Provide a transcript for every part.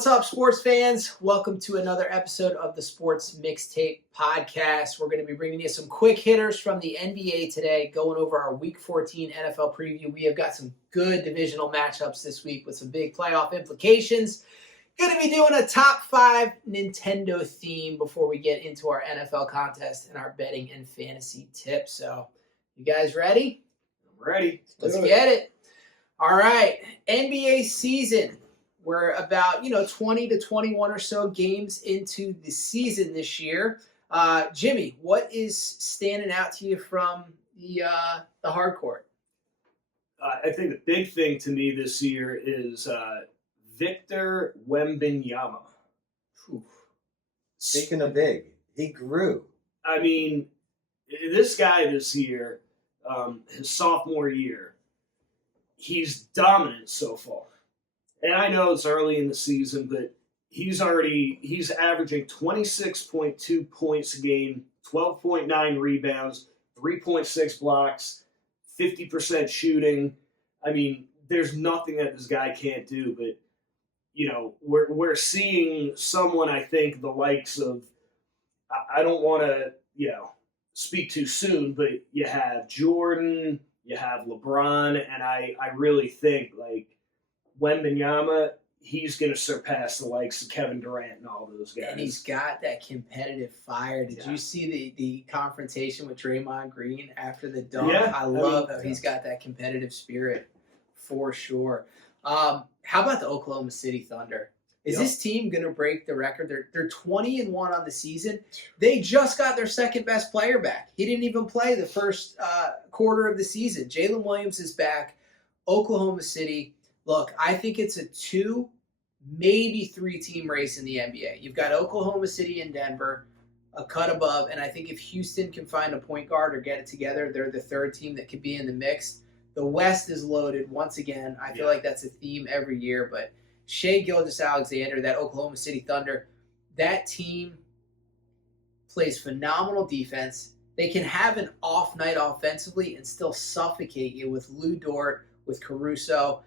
What's up, sports fans? Welcome to another episode of the Sports Mixtape podcast. We're going to be bringing you some quick hitters from the NBA today, going over our Week 14 NFL preview. We have got some good divisional matchups this week with some big playoff implications. Going to be doing a top 5 Nintendo theme before we get into our NFL contest and our betting and fantasy tips. So, you guys ready? I'm ready. Let's get it. All right, NBA season. We're about 20 to 21 or so games into the season this year. Jimmy, what is standing out to you from the hard court? I think the big thing to me this year is Victor Wembanyama. Speaking of big, he grew. I mean, this guy this year, his sophomore year, he's dominant so far. And I know it's early in the season, but he's averaging 26.2 points a game, 12.9 rebounds, 3.6 blocks, 50% shooting. I mean, there's nothing that this guy can't do. But we're seeing someone, I think, the likes of. I don't want to speak too soon, but you have Jordan, you have LeBron, and I really think Wembanyama, he's going to surpass the likes of Kevin Durant and all those guys. And he's got that competitive fire. Did you see the confrontation with Draymond Green after the dunk? Yeah, I love how he's got that competitive spirit for sure. How about the Oklahoma City Thunder? Is this team going to break the record? They're 20-1 on the season. They just got their second best player back. He didn't even play the first quarter of the season. Jalen Williams is back. Oklahoma City. Look, I think it's a 2, maybe 3-team race in the NBA. You've got Oklahoma City and Denver, a cut above, and I think if Houston can find a point guard or get it together, they're the third team that could be in the mix. The West is loaded once again. I feel like that's a theme every year, but Shai Gilgeous-Alexander, that Oklahoma City Thunder, that team plays phenomenal defense. They can have an off night offensively and still suffocate you with Lou Dort, with Caruso.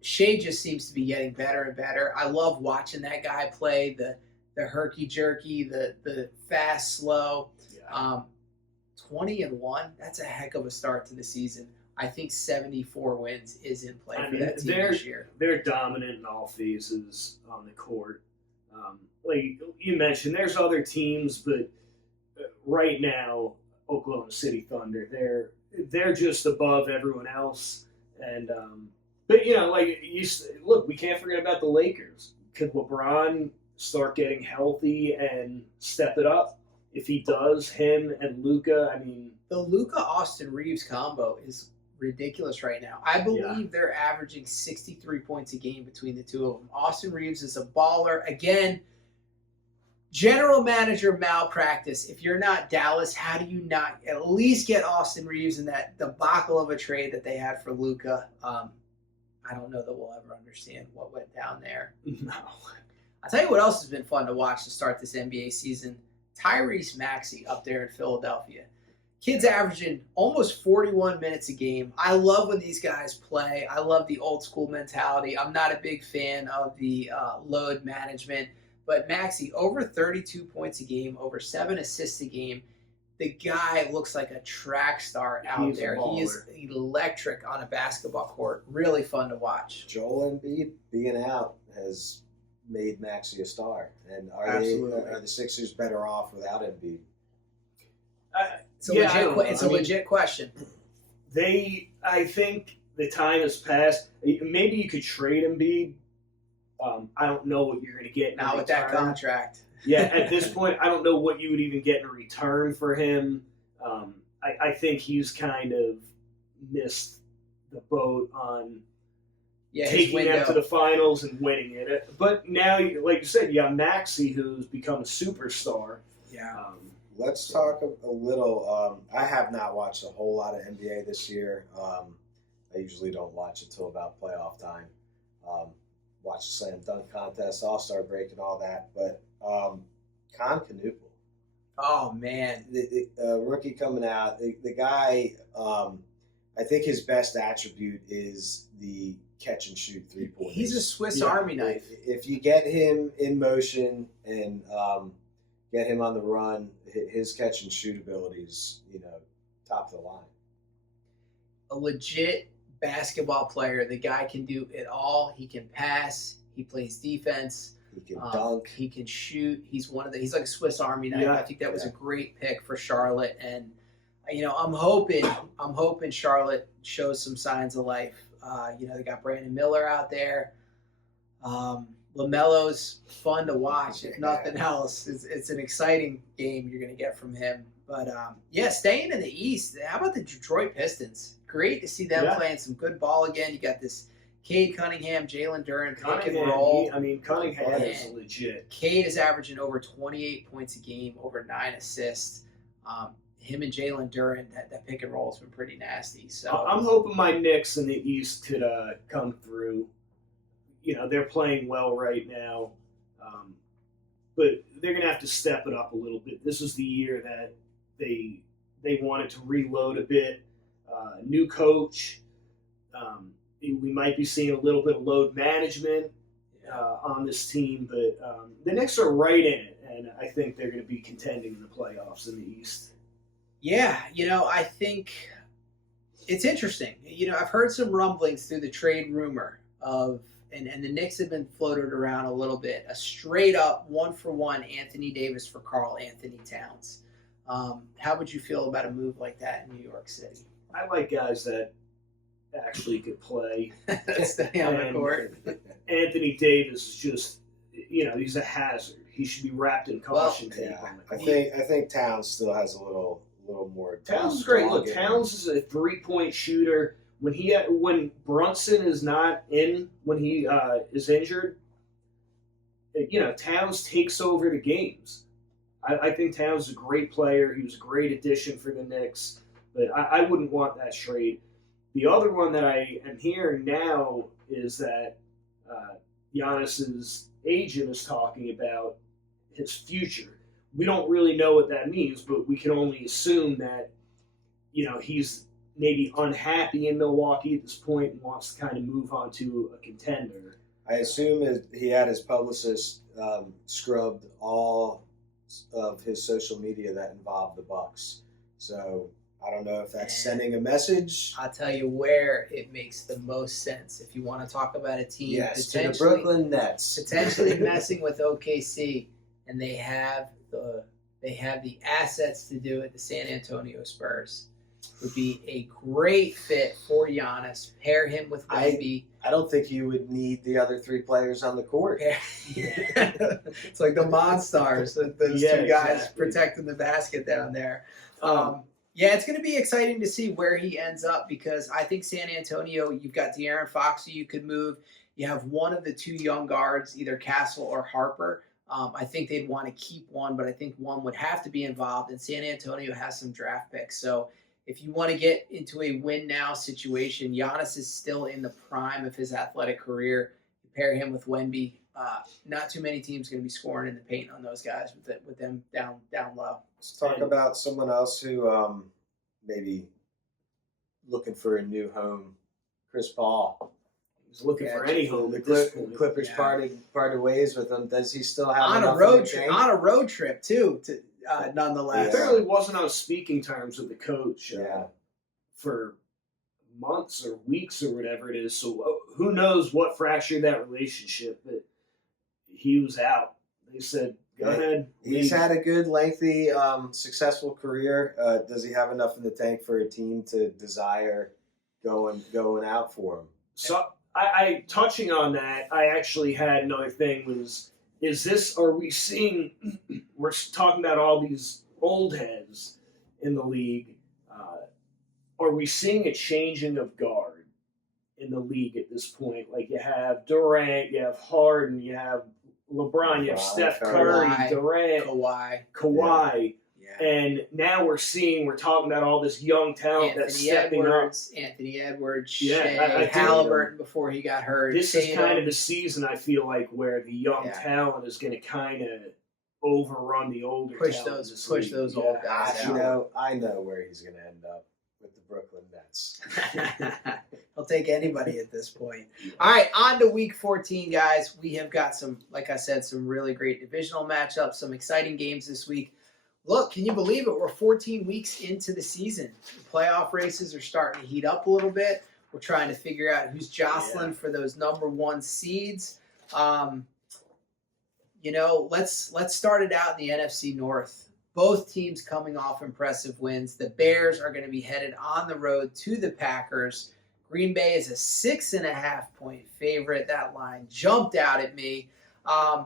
Shai just seems to be getting better and better. I love watching that guy play the herky-jerky, the fast, slow. 20-1, that's a heck of a start to the season. I think 74 wins is in play for that team this year. They're dominant in all phases on the court. Like you mentioned, there's other teams, but right now, Oklahoma City Thunder, they're just above everyone else. And but look, we can't forget about the Lakers. Could LeBron start getting healthy and step it up? If he does, him and Luka, I mean, the Luka-Austin Reeves combo is ridiculous right now. I believe they're averaging 63 points a game between the two of them. Austin Reeves is a baller. Again, general manager malpractice. If you're not Dallas, how do you not at least get Austin Reeves in that debacle of a trade that they had for Luka? I don't know that we'll ever understand what went down there. No. I'll tell you what else has been fun to watch to start this NBA season. Tyrese Maxey up there in Philadelphia. Kid's averaging almost 41 minutes a game. I love when these guys play. I love the old school mentality. I'm not a big fan of the load management. But Maxey, over 32 points a game, over 7 assists a game. The guy looks like a track star out there. He is electric on a basketball court. Really fun to watch. Joel Embiid being out has made Maxey a star. And are the Sixers better off without Embiid? It's a legit question. I think the time has passed. Maybe you could trade Embiid. I don't know what you're going to get now with that contract. Yeah, at this point, I don't know what you would even get in return for him. I think he's kind of missed the boat on taking them to the finals and winning it. But now, like you said, you have Maxey, who's become a superstar. Yeah. Let's talk a little. I have not watched a whole lot of NBA this year. I usually don't watch until about playoff time. Watch the slam dunk contest, All-Star break, and all that. But Con Canuple. Oh, man. The rookie coming out. The guy, I think his best attribute is the catch and shoot 3-pointers. He's a Swiss Army knife. If you get him in motion and get him on the run, his catch and shoot abilities, top of the line. A legit basketball player. The guy can do it all. He can pass. He plays defense. He can dunk. He can shoot. He's he's like a Swiss Army knife. Yeah. I think that was a great pick for Charlotte, and I'm hoping Charlotte shows some signs of life. They got Brandon Miller out there. LaMelo's fun to watch, if nothing else. It's an exciting game you're going to get from him. But, staying in the East, how about the Detroit Pistons? Great to see them playing some good ball again. You got this Cade Cunningham, Jalen Duren, pick and roll. Cunningham is legit. Cade is averaging over 28 points a game, over 9 assists. Him and Jalen Duren, that pick and roll has been pretty nasty. So I'm hoping my Knicks in the East could come through. They're playing well right now, but they're going to have to step it up a little bit. This is the year that they wanted to reload a bit. New coach. We might be seeing a little bit of load management on this team, but the Knicks are right in it, and I think they're going to be contending in the playoffs in the East. Yeah, I think it's interesting. I've heard some rumblings through the trade rumor of, and the Knicks have been floated around a little bit, a straight-up 1-for-1 Anthony Davis for Karl Anthony Towns. How would you feel about a move like that in New York City? I like guys that actually could play. Stay on the court. Anthony Davis is just, he's a hazard. He should be wrapped in caution tape. Yeah, I think Towns still has a little more. Towns is great. Look, Towns is a 3-point shooter. When Brunson is not in, when he is injured, Towns takes over the games. I think Towns is a great player. He was a great addition for the Knicks, but I wouldn't want that trade. The other one that I am hearing now is that Giannis's agent is talking about his future. We don't really know what that means, but we can only assume that, he's maybe unhappy in Milwaukee at this point and wants to kind of move on to a contender. I assume he had his publicist scrubbed all of his social media that involved the Bucks. So I don't know if that's sending a message. I'll tell you where it makes the most sense. If you want to talk about a team to the Brooklyn Nets potentially messing with OKC, and they have the assets to do it, the San Antonio Spurs would be a great fit for Giannis. Pair him with Wemby. I don't think you would need the other 3 players on the court. It's like the Monstars, those two guys protecting the basket down there. It's going to be exciting to see where he ends up, because I think San Antonio, you've got De'Aaron Fox who you could move. You have one of the 2 young guards, either Castle or Harper. I think they'd want to keep one, but I think one would have to be involved, and San Antonio has some draft picks. So if you want to get into a win-now situation, Giannis is still in the prime of his athletic career. You pair him with Wemby. Not too many teams going to be scoring in the paint on those guys with them down low. Let's talk about someone else who maybe looking for a new home. Chris Paul. He's looking for any home. The Clippers parted ways with him. Does he still have on a road trip too? Nonetheless, he apparently wasn't on speaking terms with the coach for months or weeks or whatever it is. So who knows what fractured that relationship? But he was out. They said, "Go ahead." He's had a good, lengthy, successful career. Does he have enough in the tank for a team to desire going out for him? So I touching on that, I actually had another thing was. Are we seeing, we're talking about all these old heads in the league. Are we seeing a changing of guard in the league at this point? Like you have Durant, you have Harden, you have LeBron, you have Steph Curry, Durant, Kawhi. Yeah. And now we're talking about all this young talent that's stepping up. Anthony Edwards, Shea, Halliburton before he got hurt. This is kind of the season, I feel like, where the young talent is going to kind of overrun the older talent. Push those old guys out. I know where he's going to end up with the Brooklyn Nets. He'll take anybody at this point. All right, on to week 14, guys. We have got some, like I said, some really great divisional matchups, some exciting games this week. Look, can you believe it? We're 14 weeks into the season. The playoff races are starting to heat up a little bit. We're trying to figure out who's jostling for those number one seeds. Let's start it out in the NFC North. Both teams coming off impressive wins. The Bears are going to be headed on the road to the Packers. Green Bay is a 6.5-point favorite. That line jumped out at me.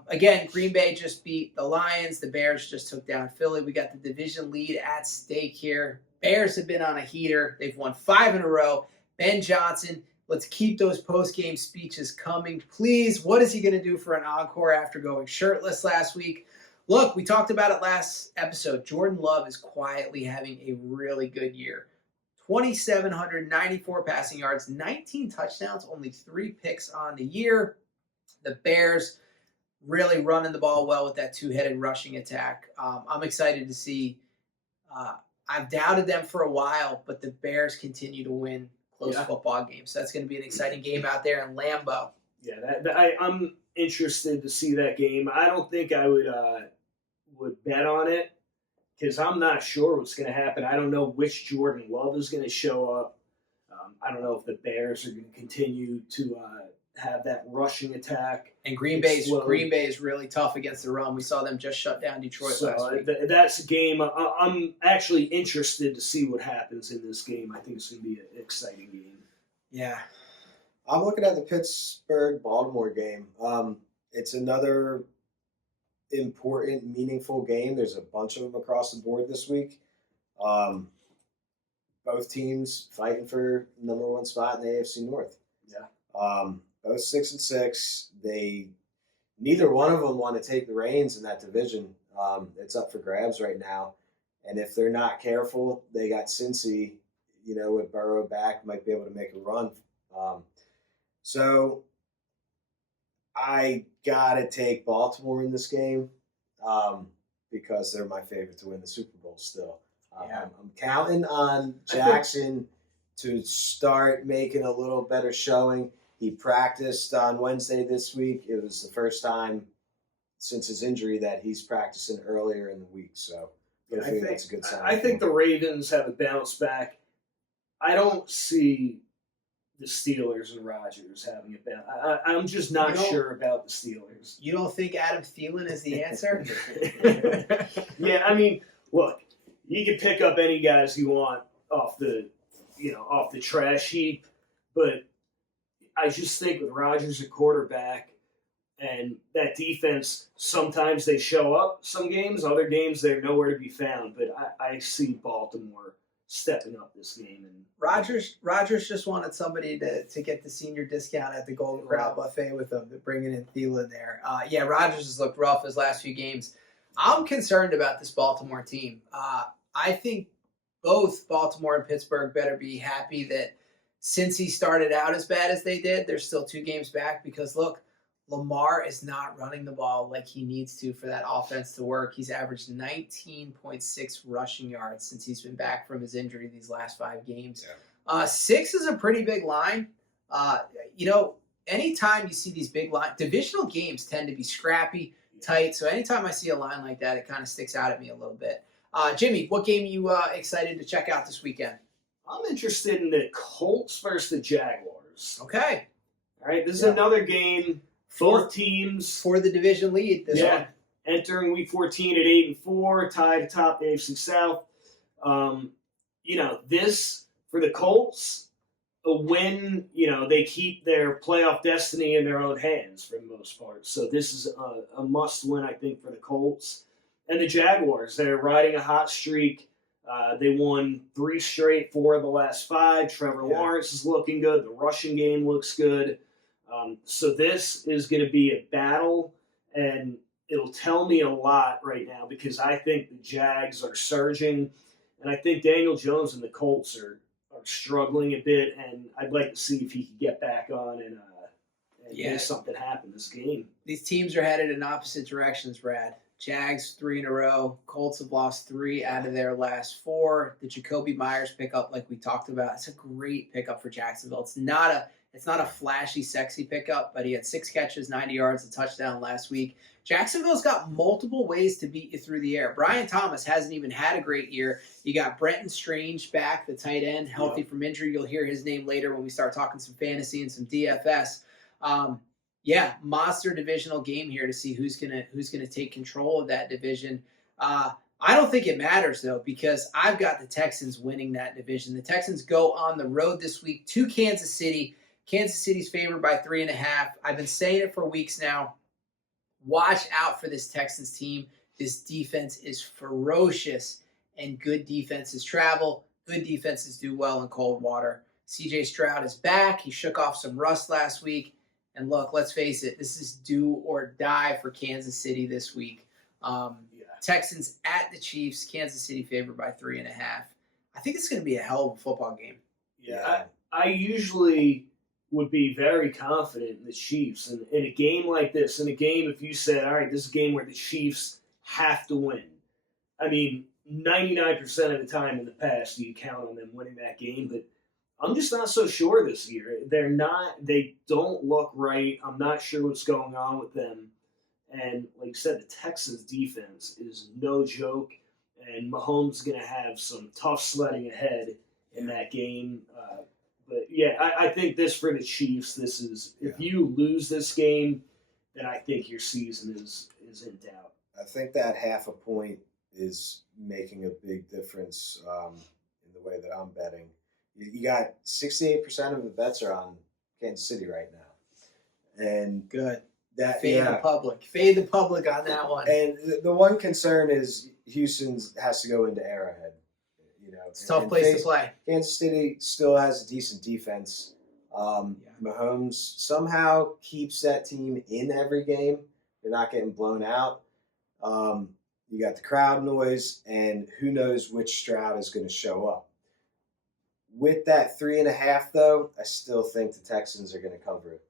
Again, Green Bay just beat the Lions. The Bears just took down Philly. We got the division lead at stake here. Bears have been on a heater. They've won 5 in a row. Ben Johnson, let's keep those post-game speeches coming. Please, what is he going to do for an encore after going shirtless last week? Look, we talked about it last episode. Jordan Love is quietly having a really good year. 2,794 passing yards, 19 touchdowns, only 3 picks on the year. The Bears really running the ball well with that two-headed rushing attack. I'm excited to see. I've doubted them for a while, but the Bears continue to win close football games. So that's going to be an exciting game out there in Lambeau. Yeah, I'm interested to see that game. I don't think I would bet on it, because I'm not sure what's going to happen. I don't know which Jordan Love is going to show up. I don't know if the Bears are going to continue to have that rushing attack. And Green Bay is really tough against the run. We saw them just shut down Detroit last week. That's a game. I'm actually interested to see what happens in this game. I think it's going to be an exciting game. Yeah. I'm looking at the Pittsburgh-Baltimore game. It's another important, meaningful game. There's a bunch of them across the board this week. Both teams fighting for number one spot in the AFC North. Yeah. Both 6-6. Neither one of them want to take the reins in that division. It's up for grabs right now. And if they're not careful, they got Cincy, with Burrow back, might be able to make a run. So I got to take Baltimore in this game because they're my favorite to win the Super Bowl still. I'm counting on Jackson to start making a little better showing. He practiced on Wednesday this week. It was the first time since his injury that he's practicing earlier in the week. So I think that's a good sign. I think the Ravens have a bounce back. I don't see the Steelers and Rodgers having a bounce. I'm just not sure about the Steelers. You don't think Adam Thielen is the answer? Yeah, I mean, look, you can pick up any guys you want off the trash heap, but I just think with Rodgers at quarterback and that defense, sometimes they show up some games, other games they're nowhere to be found. But I see Baltimore stepping up this game. And Rodgers just wanted somebody to get the senior discount at the Golden Corral buffet with them, bringing in Thielen there. Rodgers has looked rough his last few games. I'm concerned about this Baltimore team. I think both Baltimore and Pittsburgh better be happy that since he started out as bad as they did, they're still 2 games back because, look, Lamar is not running the ball like he needs to for that offense to work. He's averaged 19.6 rushing yards since he's been back from his injury these last 5 games. Yeah. 6 is a pretty big line. Anytime you see these big line, divisional games tend to be scrappy, tight. So anytime I see a line like that, it kind of sticks out at me a little bit. Jimmy, what game are you excited to check out this weekend? I'm interested in the Colts versus the Jaguars. Okay. All right, this is another game. 4 teams for the division lead. This one entering Week 14 at 8-4, tied atop the AFC South. This for the Colts, a win. They keep their playoff destiny in their own hands for the most part. So this is a must-win, I think, for the Colts and the Jaguars. They're riding a hot streak. They won 3 straight, 4 of the last 5. Trevor Lawrence is looking good. The rushing game looks good. So this is going to be a battle, and it'll tell me a lot right now because I think the Jags are surging, and I think Daniel Jones and the Colts are struggling a bit, and I'd like to see if he can get back on and make something happen this game. These teams are headed in opposite directions, Brad. Jags 3 in a row. Colts have lost 3 out of their last 4. The Jacoby Myers pickup, like we talked about, it's a great pickup for Jacksonville. It's not a flashy, sexy pickup, but he had 6 catches, 90 yards, a touchdown last week. Jacksonville's got multiple ways to beat you through the air. Brian Thomas hasn't even had a great year. You got Brenton Strange back, the tight end, healthy from injury. You'll hear his name later when we start talking some fantasy and some DFS. Monster divisional game here to see who's gonna take control of that division. I don't think it matters though, because I've got the Texans winning that division. The Texans go on the road this week to Kansas City. Kansas City's favored by 3.5. I've been saying it for weeks now. Watch out for this Texans team. This defense is ferocious, and good defenses travel. Good defenses do well in cold water. CJ Stroud is back. He shook off some rust last week. And look, let's face it, this is do or die for Kansas City this week. Texans at the Chiefs, Kansas City favored by 3.5. I think it's going to be a hell of a football game. Yeah, I usually would be very confident in the Chiefs. And in a game like this, in a game if you said, all right, this is a game where the Chiefs have to win. I mean, 99% of the time in the past, you count on them winning that game, but I'm just not so sure this year. They don't look right. I'm not sure what's going on with them. And like you said, the Texans defense is no joke. And Mahomes is going to have some tough sledding ahead in that game. I think this for the Chiefs, if you lose this game, then I think your season is in doubt. I think that half a point is making a big difference in the way that I'm betting. You got 68% of the bets are on Kansas City right now. And good. Fade the public on that one. And the one concern is Houston has to go into Arrowhead. It's a tough place to play. Kansas City still has a decent defense. Mahomes somehow keeps that team in every game. They're not getting blown out. You got the crowd noise, and who knows which Stroud is going to show up. With that 3.5, though, I still think the Texans are going to cover it.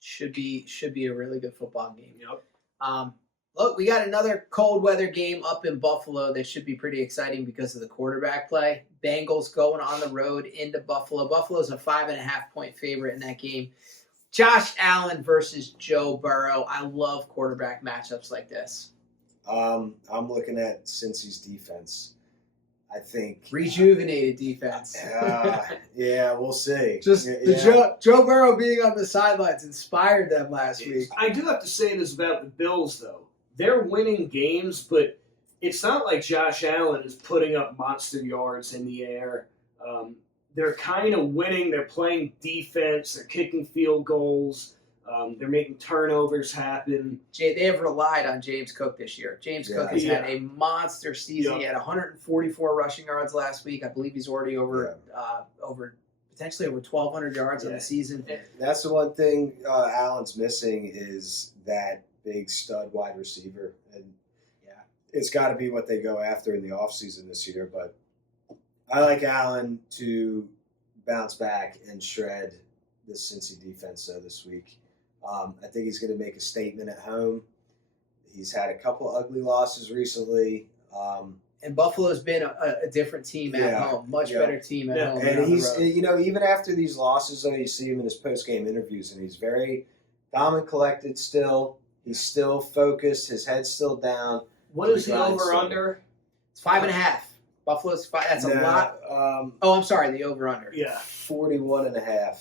Should be a really good football game. Yep. Look, we got another cold weather game up in Buffalo that should be pretty exciting because of the quarterback play. Bengals going on the road into Buffalo. Buffalo's a 5.5-point favorite in that game. Josh Allen versus Joe Burrow. I love quarterback matchups like this. I'm looking at Cincy's defense. I think rejuvenated defense. Yeah, we'll see. Joe Burrow being on the sidelines inspired them last week. I do have to say this about the Bills, though. They're winning games, but it's not like Josh Allen is putting up monster yards in the air. They're kind of winning. They're playing defense. They're kicking field goals. They're making turnovers happen. They have relied on James Cook this year. James Cook has had a monster season. He had 144 rushing yards last week. I believe he's already potentially over 1,200 yards on the season. That's the one thing Allen's missing is that big stud wide receiver. And it's got to be what they go after in the offseason this year. But I like Allen to bounce back and shred the Cincy defense this week. I think he's going to make a statement at home. He's had a couple ugly losses recently. And Buffalo's been a different team at home, much better team at home. And he's, even after these losses, though, you see him in his post-game interviews, and he's very calm and collected still. He's still focused. His head's still down. What is the over-under? It's 5.5. Buffalo's 5. That's a lot. I'm sorry, the over-under. Yeah. 41.5.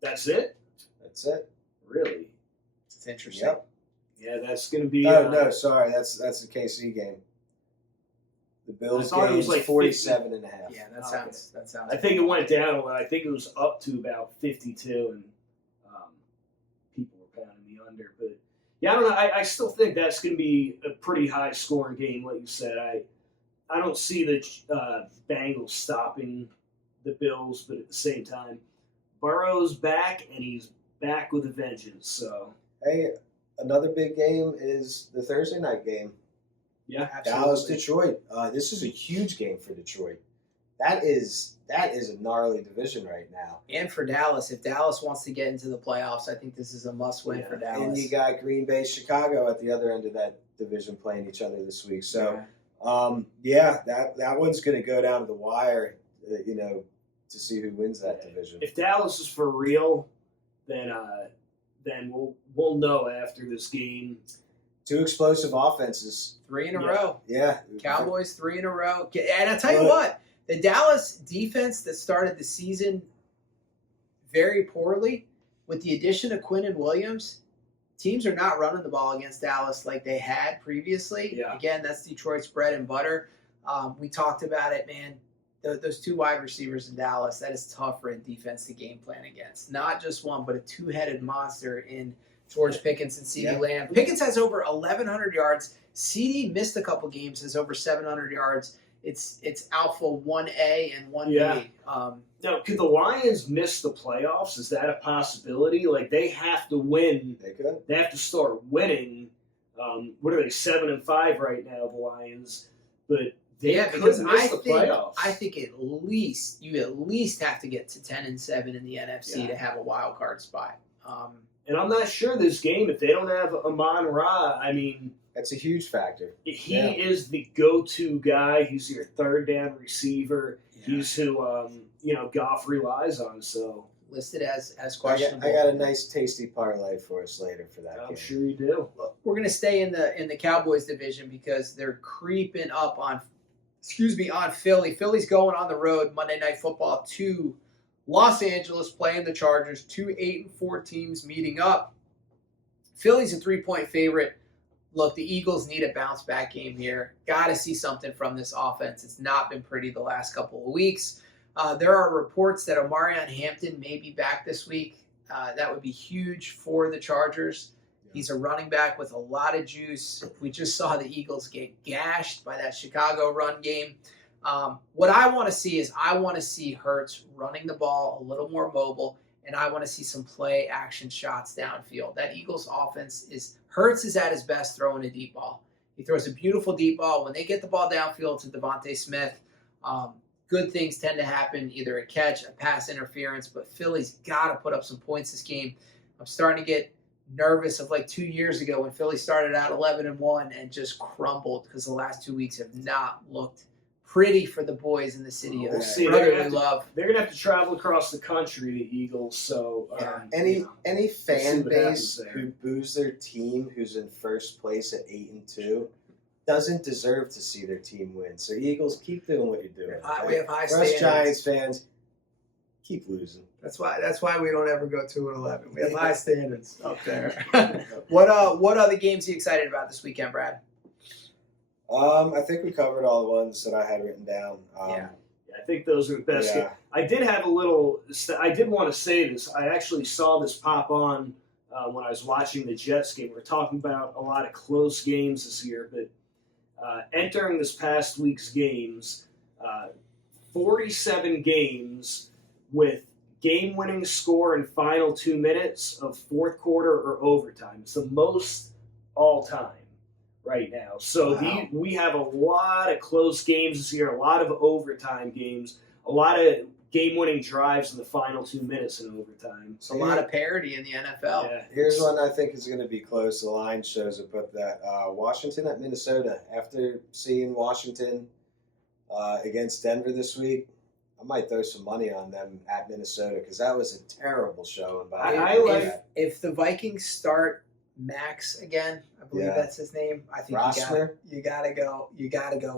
That's it? That's it. Really? It's interesting. Yep. Yeah, that's going to be... no, sorry. That's the KC game. The Bills game was like 47.5. Yeah, that sounds. I think it went down a lot. I think it was up to about 52, and people were pounding the under. But yeah, I don't know. I still think that's going to be a pretty high scoring game, like you said. I don't see the Bengals stopping the Bills, but at the same time, Burrow's back, and he's back with a vengeance. So hey, another big game is the Thursday night game. Yeah, Dallas, Detroit. This is a huge game for Detroit. That is a gnarly division right now. And for Dallas, if Dallas wants to get into the playoffs, I think this is a must-win for Dallas. And you got Green Bay, Chicago at the other end of that division playing each other this week. So, that one's going to go down to the wire, to see who wins that division. If Dallas is for real, then we'll know after this game. 2 explosive offenses. 3 in a row. Yeah. Cowboys 3 in a row. And I'll tell you what, the Dallas defense that started the season very poorly, with the addition of Quinn and Williams, teams are not running the ball against Dallas like they had previously. Yeah. Again, that's Detroit's bread and butter. We talked about it, man. Those 2 wide receivers in Dallas, that is tough for a defense to game plan against. Not just one, but a 2-headed monster in George Pickens and CeeDee Lamb. Pickens has over 1,100 yards. CeeDee missed a couple games, has over 700 yards. It's alpha 1A and 1B. Yeah. Now, could the Lions miss the playoffs? Is that a possibility? Like, they have to win. They could. They have to start winning. What are they, 7-5 right now, the Lions? But they could miss the playoffs. I think you at least have to get to 10-7 in the NFC to have a wild card spot. And I'm not sure this game, if they don't have Amon-Ra, I mean, that's a huge factor. He is the go-to guy. He's your third down receiver. Yeah. He's who Goff relies on. So listed as questionable. I got a nice tasty parlay for us later for that. I'm sure you do. We're going to stay in the Cowboys division because they're creeping up on Philly. Philly's going on the road Monday Night Football to Los Angeles, playing the Chargers. 2 8-4 teams meeting up. Philly's a 3-point favorite. Look, the Eagles need a bounce-back game here. Got to see something from this offense. It's not been pretty the last couple of weeks. There are reports that Omarion Hampton may be back this week. That would be huge for the Chargers. He's a running back with a lot of juice. We just saw the Eagles get gashed by that Chicago run game. What I want to see is Hurts running the ball a little more mobile, and I want to see some play-action shots downfield. That Eagles offense Hurts is at his best throwing a deep ball. He throws a beautiful deep ball. When they get the ball downfield to Devontae Smith, good things tend to happen, either a catch, a pass interference, but Philly's got to put up some points this game. I'm starting to get nervous of like 2 years ago when Philly started out 11-1 and just crumbled because the last 2 weeks have not looked pretty for the boys in the city of brotherly love. They're going to have to travel across the country, the Eagles. So any fan base who boos their team who's in first place at 8-2 doesn't deserve to see their team win. So Eagles, keep doing what you're doing. We have high standards. Us Giants fans, keep losing. That's why we don't ever go 2-11. We have high standards up there. What other games are you excited about this weekend, Brad? I think we covered all the ones that I had written down. I think those are the best. Yeah. I did want to say this. I actually saw this pop on when I was watching the Jets game. We're talking about a lot of close games this year, but entering this past week's games, 47 games with game-winning score in final 2 minutes of fourth quarter or overtime. It's the most all-time right now. So we have a lot of close games this year, a lot of overtime games, a lot of game-winning drives in the final 2 minutes in overtime. It's a lot of parity in the NFL. Yeah. Here's one I think is going to be close. The line shows it, but that Washington at Minnesota. After seeing Washington against Denver this week, I might throw some money on them at Minnesota because that was a terrible showing. If the Vikings start Max again, I believe that's his name. I think you gotta go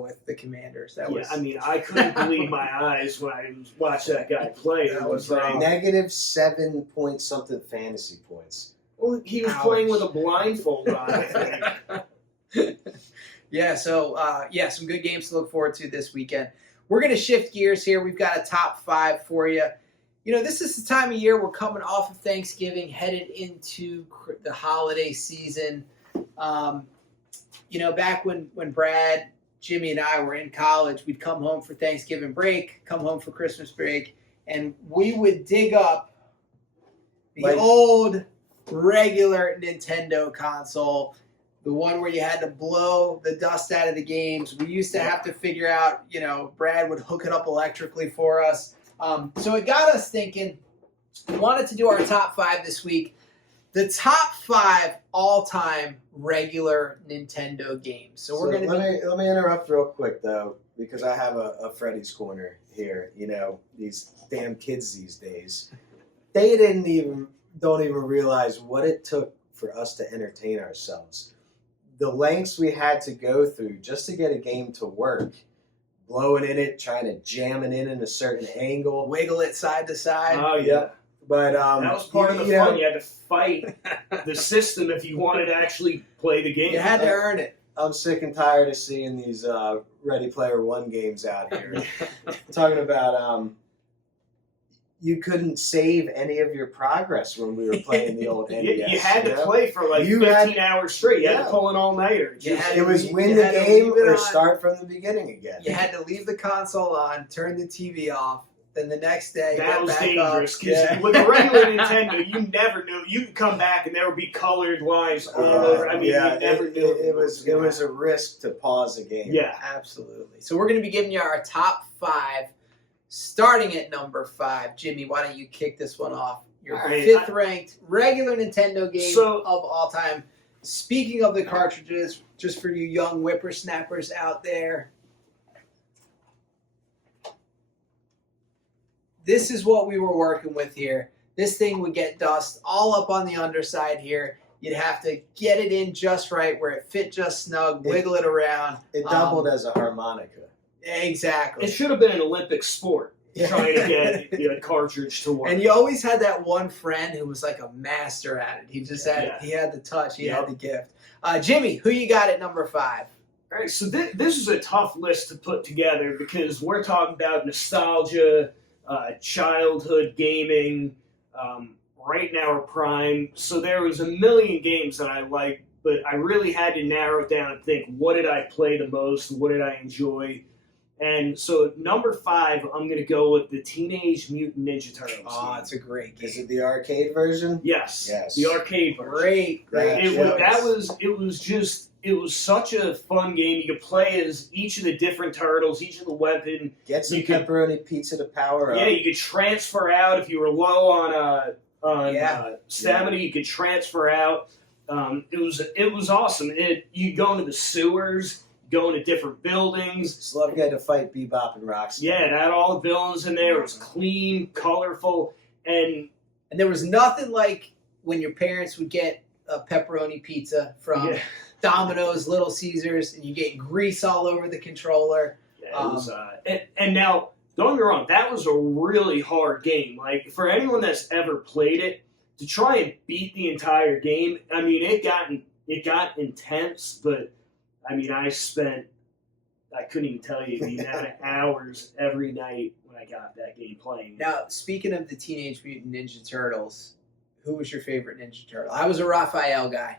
with the Commanders. I couldn't believe my eyes when I watched that guy play. It was like -7 point something fantasy points. Well, he was playing with a blindfold on. I think. Some good games to look forward to this weekend. We're going to shift gears here. We've got a top 5 for you. You know, this is the time of year we're coming off of Thanksgiving, headed into the holiday season. Back when Brad, Jimmy, and I were in college, we'd come home for Thanksgiving break, come home for Christmas break, and we would dig up the old regular Nintendo console, the one where you had to blow the dust out of the games. We used to have to figure out, Brad would hook it up electrically for us. So it got us thinking. We wanted to do our top 5 this week. the top 5 all-time regular Nintendo games. So we're going to let me interrupt real quick though, because I have a Freddy's corner here. You know, these damn kids these days, they don't even realize what it took for us to entertain ourselves. The lengths we had to go through just to get a game to work. Blowing in it, trying to jam it in a certain angle, wiggle it side to side. Oh yeah. But that was part of the fun. You had to fight the system if you wanted to actually play the game. You had to earn it. I'm sick and tired of seeing these Ready Player One games out here. Talking about you couldn't save any of your progress when we were playing the old NES. You had to play for like 15 hours straight. You had to pull an all-nighter. It was win the game or start from the beginning again. You had to leave the console on, turn the TV off, then the next day that was back dangerous because with the regular Nintendo, you never knew. You could come back and there would be colored lines all over. I mean, you never knew. It was a risk to pause a game. Yeah, absolutely. So we're going to be giving you our top 5. Starting at number 5, Jimmy, why don't you kick this one off? Your 5th ranked regular Nintendo game of all time. Speaking of the cartridges, just for you young whippersnappers out there, this is what we were working with here. This thing would get dust all up on the underside here. You'd have to get it in just right where it fit just snug, wiggle it around. It doubled as a harmonica. Exactly. It should have been an Olympic sport trying to get the cartridge to work. And you always had that one friend who was like a master at it. He just he had the touch, he had the gift. Jimmy, who you got at number 5? All right, so this is a tough list to put together because we're talking about nostalgia, childhood gaming, right now our prime. So there was a million games that I liked, but I really had to narrow it down and think, what did I play the most? What did I enjoy? And so number 5, I'm going to go with the Teenage Mutant Ninja Turtles. Oh, it's a great game. Is it the arcade version? Yes. The arcade version. Great. It was such a fun game. You could play as each of the different turtles, each of the weapon. Get some pepperoni pizza to power up. Yeah, you could transfer out if you were low on stamina. You could transfer out. It was awesome. You go into the sewers. Going to different buildings. Just love getting to fight Bebop and Rocksteady. Yeah, it had all the villains in there. It was clean, colorful, and there was nothing like when your parents would get a pepperoni pizza from Domino's, Little Caesars, and you get grease all over the controller. Yeah, it was, and now, don't get me wrong, that was a really hard game. Like, for anyone that's ever played it, to try and beat the entire game, I mean, it got intense, but I mean, I couldn't even tell you the amount of hours every night when I got that game playing. Now, speaking of the Teenage Mutant Ninja Turtles, who was your favorite Ninja Turtle? I was a Raphael guy.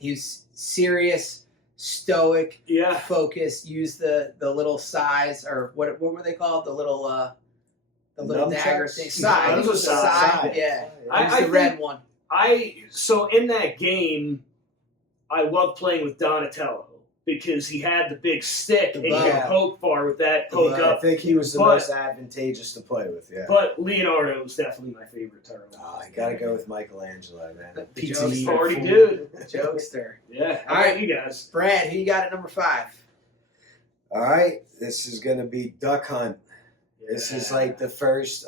He was serious, stoic, focused, used the little size, or what were they called? The little dagger thing. Side. It was a side. Yeah. It was the red one. So in that game, I loved playing with Donatello because he had the big stick and you could poke far with that, poke up. I think he was the most advantageous to play with, But Leonardo was definitely my favorite turtle. I gotta go with Michelangelo, man. The Pizza party dude. Jokester. Yeah. All right, you guys. Brad, who you got at number 5? All right, this is gonna be Duck Hunt. Yeah. This is like the first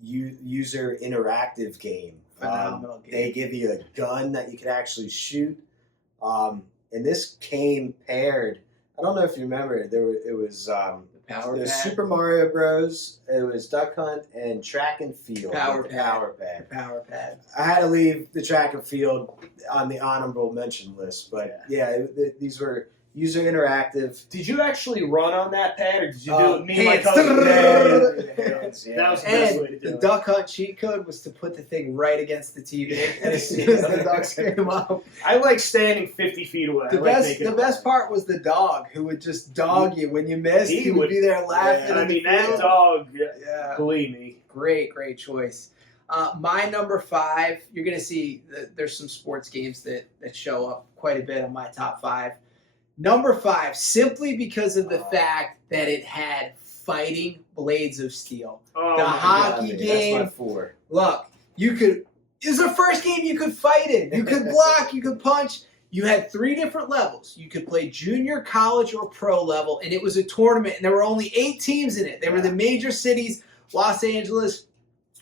user interactive game. Phenomenal game. They give you a gun that you can actually shoot. And this came paired. I don't know if you remember. It was Power Pad. Super Mario Bros. It was Duck Hunt and Track and Field. Power Pad. I had to leave the Track and Field on the honorable mention list, but these were user interactive. Did you actually run on that pad, or did you do it me and my hands. cousin? That was the best way to do the it. Duck Hunt cheat code was to put the thing right against the TV, and as soon as the ducks came up, I like standing 50 feet away. The best part was the dog who would just dog you when you missed. He would be there laughing. I mean, that dog. Yeah, believe me. Great choice. My number 5. You're gonna see there's some sports games that show up quite a bit on my top 5. Number 5, simply because of the fact that it had fighting Blades of Steel. Oh, the hockey game. That's my 4. Look, you could It was the first game you could fight in. You could block, you could punch. You had 3 different levels. You could play junior, college, or pro level, and it was a tournament, and there were only 8 teams in it. They were the major cities, Los Angeles,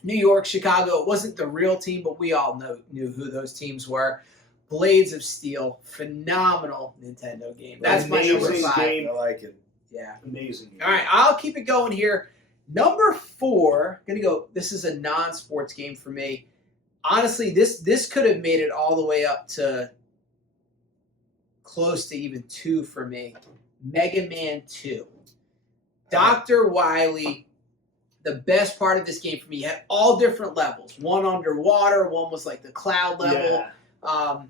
New York, Chicago. It wasn't the real team, but we all knew who those teams were. Blades of Steel, phenomenal Nintendo game. That's my number 5. Game. I like it. Yeah. Amazing game. All right, I'll keep it going here. Number 4, gonna go. This is a non-sports game for me. Honestly, this could have made it all the way up to close to even 2 for me. Mega Man 2. Dr. Wily. The best part of this game for me, you had all different levels. One underwater, one was like the cloud level. Yeah.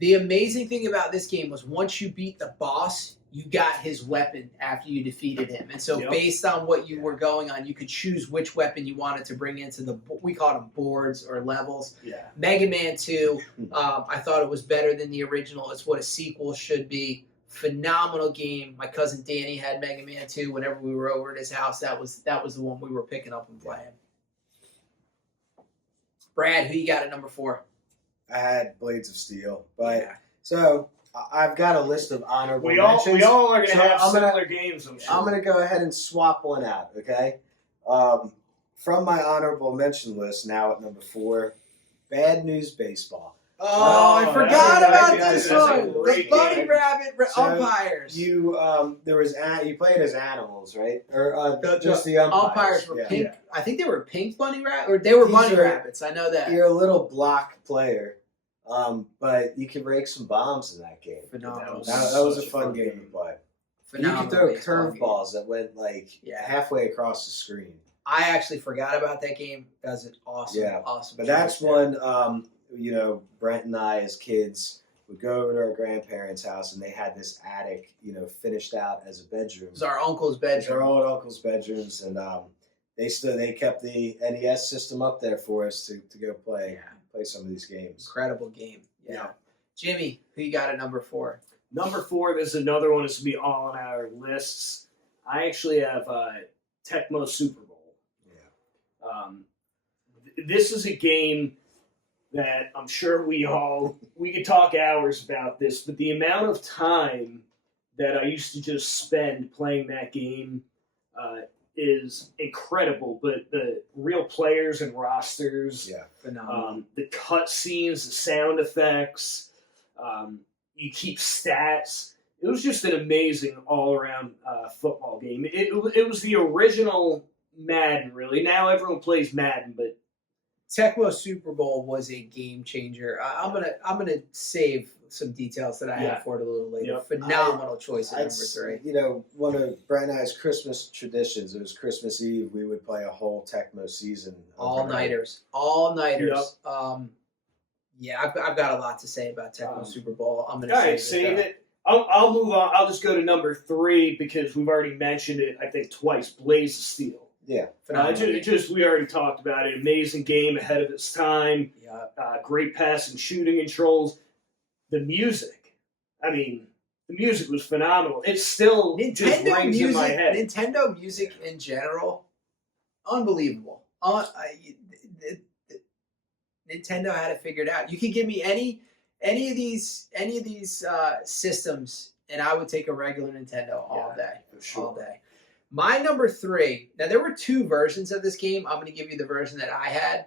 The amazing thing about this game was once you beat the boss, you got his weapon after you defeated him. And so based on what you were going on, you could choose which weapon you wanted to bring into we called them boards or levels. Yeah. Mega Man 2, I thought it was better than the original. It's what a sequel should be. Phenomenal game. My cousin Danny had Mega Man 2 whenever we were over at his house. That was the one we were picking up and playing. Brad, who you got at number 4? I had Blades of Steel, but so I've got a list of honorable mentions. We all are going to So have similar games, I'm sure. I'm going to go ahead and swap one out, okay? From my honorable mention list, now at number 4, Bad News Baseball. Oh, I forgot about this that's a one. The great bunny game. rabbit umpires. You you played as animals, right? Or just the umpires were yeah. pink. I think they were pink bunny rabbits, or they were bunny rabbits. I know that. You're a little block player, but you can rake some bombs in that game. Phenomenal. That was a fun game to play. Phenomenal. You could throw baseball game. curveballs that went halfway across the screen. I actually forgot about that game. That was an awesome, awesome. But that's one. Brent and I, as kids, would go over to our grandparents' house, and they had this attic, finished out as a bedroom. It was our uncle's bedroom. Our old uncle's bedrooms, and they kept the NES system up there for us to go play some of these games. Incredible game. Yeah. Jimmy, who you got at number 4? Number 4, there's another one that's going to be all on our lists. I actually have Tecmo Super Bowl. Yeah. This is a game that I'm sure we could talk hours about this, but the amount of time that I used to just spend playing that game is incredible. But the real players and rosters, phenomenal. The cutscenes, the sound effects, you keep stats. It was just an amazing all-around football game. It was the original Madden, really. Now everyone plays Madden, but Tecmo Super Bowl was a game changer. I'm gonna save some details that I have for it a little later. Yep. Phenomenal choice at number 3. One of Brent and I's Christmas traditions. It was Christmas Eve. We would play a whole Tecmo season. All-nighters. Yep. I've got a lot to say about Tecmo Super Bowl. I'm gonna save it. I'll move on. I'll just go to number 3 because we've already mentioned it, I think, twice. Blaze of Steel. Yeah. We already talked about it. Amazing game ahead of its time. Yeah. Great pass and shooting controls. The music. I mean, the music was phenomenal. It still just rings in my head. Nintendo music in general, unbelievable. Nintendo had it figured out. You could give me any of these systems, and I would take a regular Nintendo all day. For sure. All day. My number 3. Now there were 2 versions of this game. I'm going to give you the version that I had.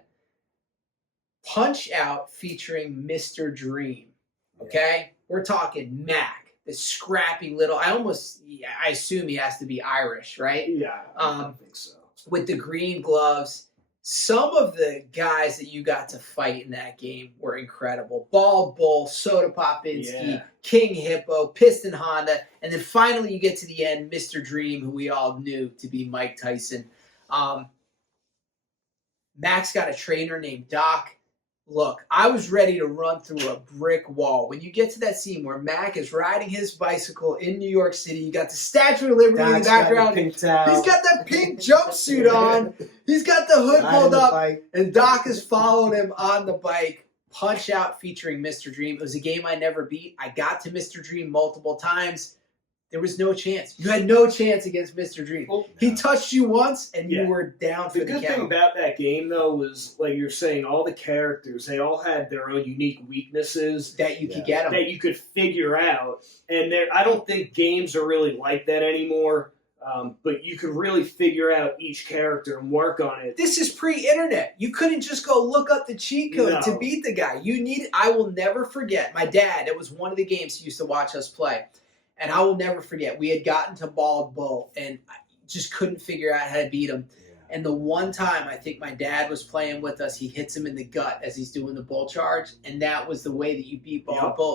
Punch Out featuring Mr. Dream. Okay, we're talking Mac, this scrappy little. I assume he has to be Irish, right? Yeah, I think so. With the green gloves. Some of the guys that you got to fight in that game were incredible. Bald Bull, Soda Popinski, King Hippo, Piston Honda, and then finally you get to the end, Mr. Dream, who we all knew to be Mike Tyson. Mac's got a trainer named Doc. Look, I was ready to run through a brick wall. When you get to that scene where Mac is riding his bicycle in New York City, you got the Statue of Liberty in the background. He's got that pink jumpsuit on. He's got the hood pulled up, and Doc is following him on the bike. Punch Out featuring Mr. Dream. It was a game I never beat. I got to Mr. Dream multiple times. There was no chance. You had no chance against Mr. Dream. Well, He touched you once, and you Yeah. were down for the the good count. thing about that game, though, was, like you're saying, all the characters, they all had their own unique weaknesses that you could get them. that you could figure out. And I don't think games are really like that anymore. But you could really figure out each character and work on it. This is pre-internet. You couldn't just go look up the cheat code No. to beat the guy. I will never forget. My dad, it was one of the games he used to watch us play. And I will never forget. We had gotten to Bald Bull and I just couldn't figure out how to beat him. Yeah. And the one time I think my dad was playing with us, he hits him in the gut as he's doing the bull charge. And that was the way that you beat Bald Yep. Bull.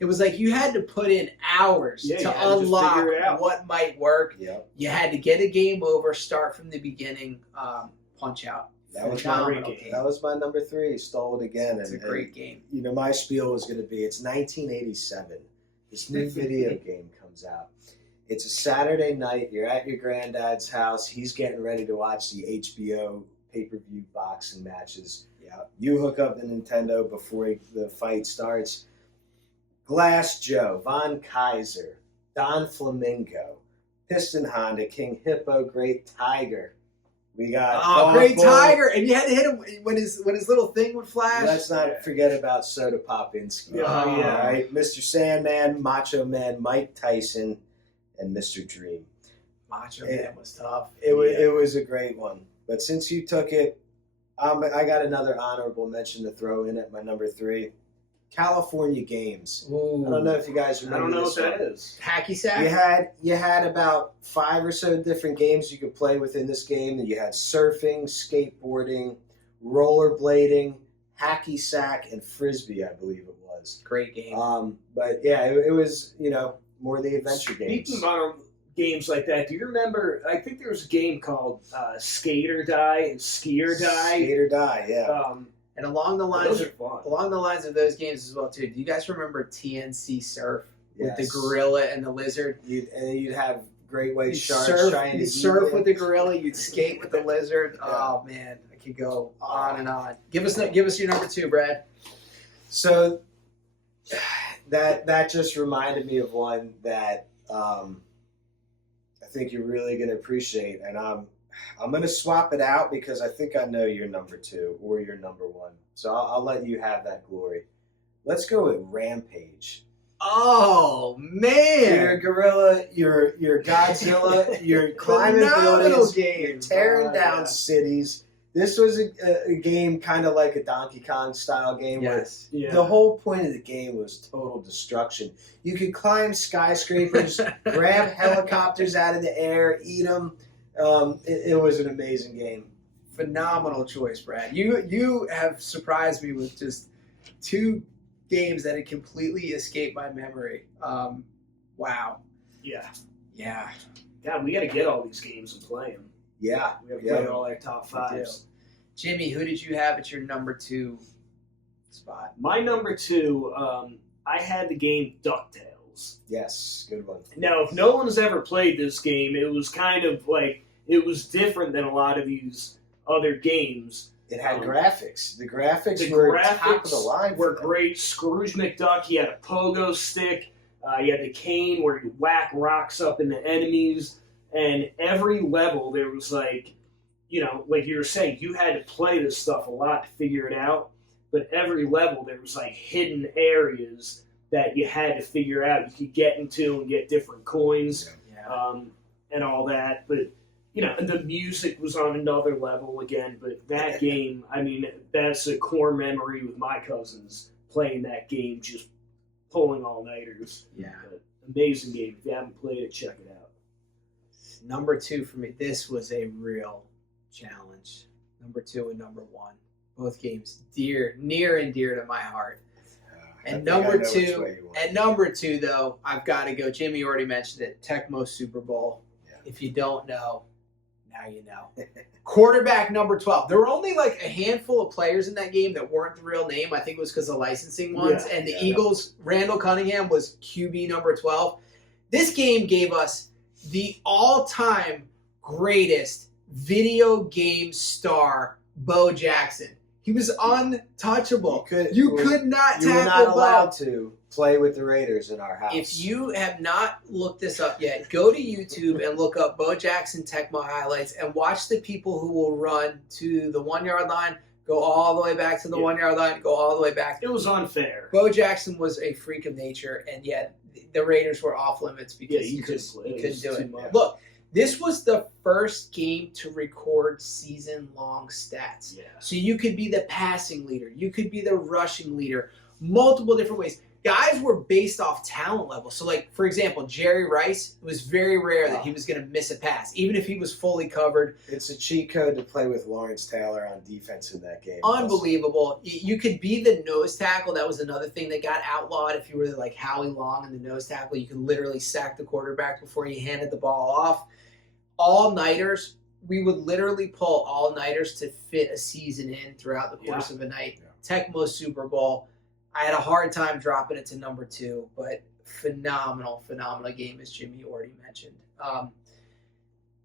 It was like you had to put in hours Yeah, you to had to just unlock figure it out. what might work. Yep. You had to get a game over, start from the beginning, punch out. That was Phenomenal my- game. That was my number 3. Stole it again. It's a great game. You know, my spiel was going to be, it's 1987. This new video game comes out. It's a Saturday night. You're at your granddad's house. He's getting ready to watch the HBO pay-per-view boxing matches. Yeah. You hook up the Nintendo before the fight starts. Glass Joe, Von Kaiser, Don Flamingo, Piston Honda, King Hippo, Great Tiger. We got Bald Great Bull. Tiger, and you had to hit him when his little thing would flash. Let's not forget about Soda Popinski. Yeah, Oh, yeah. All right, Mr. Sandman, Macho Man, Mike Tyson, and Mr. Dream. Macho Man was tough. It was a great one. But since you took it, I got another honorable mention to throw in at my number 3. California Games. Ooh. I don't know if you guys I remember. don't know what this that one. is. Hacky sack. You had about 5 or so different games you could play within this game. You had surfing, skateboarding, rollerblading, hacky sack, and frisbee, I believe it was. Great game. But yeah, it was more the adventure games. Speaking about games like that, do you remember? I think there was a game called Skate or Die and Ski or Die. Skate or Die, yeah. And along the lines Those are of fun. those games as well too. Do you guys remember TNC Surf with the Yes. gorilla and the lizard? You'd have great white You'd sharks trying to you'd eat surf you. with the gorilla. You'd skate with the lizard. Yeah. Oh man, I could go on and on. Give us your number 2, Brad. So that just reminded me of one that I think you're really going to appreciate, and I'm going to swap it out because I think I know your number 2 or your number 1. So I'll let you have that glory. Let's go with Rampage. Oh You're man, a gorilla. You're Godzilla. You're climbing phenomenal buildings. game. You're tearing Oh, down yeah. cities. This was a game kind of like a Donkey Kong style game where Yes. Yeah. the whole point of the game was total destruction. You could climb skyscrapers, grab helicopters out of the air, eat them. It was an amazing game. Phenomenal choice, Brad. You have surprised me with just 2 games that had completely escaped my memory. Wow. Yeah. Yeah. God, we got to get all these games and play them. Yeah, We got to yeah. play all our top fives. Jimmy, who did you have at your number 2 spot? My number 2, I had the game DuckTales. Yes, good one. Now, if no one's ever played this game, it was kind of like, it was different than a lot of these other games. It had Um, graphics. The graphics The were top of the graphics line. were for them. great. Scrooge McDuck, he had a pogo stick. You had the cane where you whack rocks up into enemies. And every level, there was like you were saying, you had to play this stuff a lot to figure it out. But every level, there was like hidden areas that you had to figure out. You could get into and get different coins. Yeah. And all that. But, and the music was on another level again. But that game, I mean, that's a core memory with my cousins playing that game, just pulling all-nighters. Yeah. But amazing game. If you haven't played it, check it out. Number 2 for me. This was a real challenge. Number 2 and number 1. Both games near and dear to my heart. I And think I number know which 2, way you want. at number 2 though, I've got to go. Jimmy already mentioned it. Tecmo Super Bowl. Yeah. If you don't know, now you know. Quarterback number 12. There were only like a handful of players in that game that weren't the real name. I think it was because of licensing ones. Yeah, And the yeah. Eagles, Randall Cunningham was QB number 12. This game gave us the all-time greatest video game star, Bo Jackson. He was untouchable. You could not tackle You were not Bo. allowed to play with the Raiders in our house. If you have not looked this up yet, go to YouTube and look up Bo Jackson Tecmo highlights and watch the people who will run to the 1 yard line, go all the way back to the 1 yard line, go all the way back. It was unfair. Bo Jackson was a freak of nature, and yet the Raiders were off limits because you you couldn't do it. much. Look, this was the first game to record season-long stats. Yeah. So you could be the passing leader, you could be the rushing leader, multiple different ways. Guys were based off talent level. So, like, for example, Jerry Rice, it was very rare that he was going to miss a pass, even if he was fully covered. It's a cheat code to play with Lawrence Taylor on defense in that game. Unbelievable. You could be the nose tackle. That was another thing that got outlawed. If you were like Howie Long in the nose tackle, you could literally sack the quarterback before he handed the ball off. All-nighters, we would literally pull all-nighters to fit a season in throughout the course of a night. Tecmo Super Bowl. I had a hard time dropping it to number 2, but phenomenal game, as Jimmy already mentioned.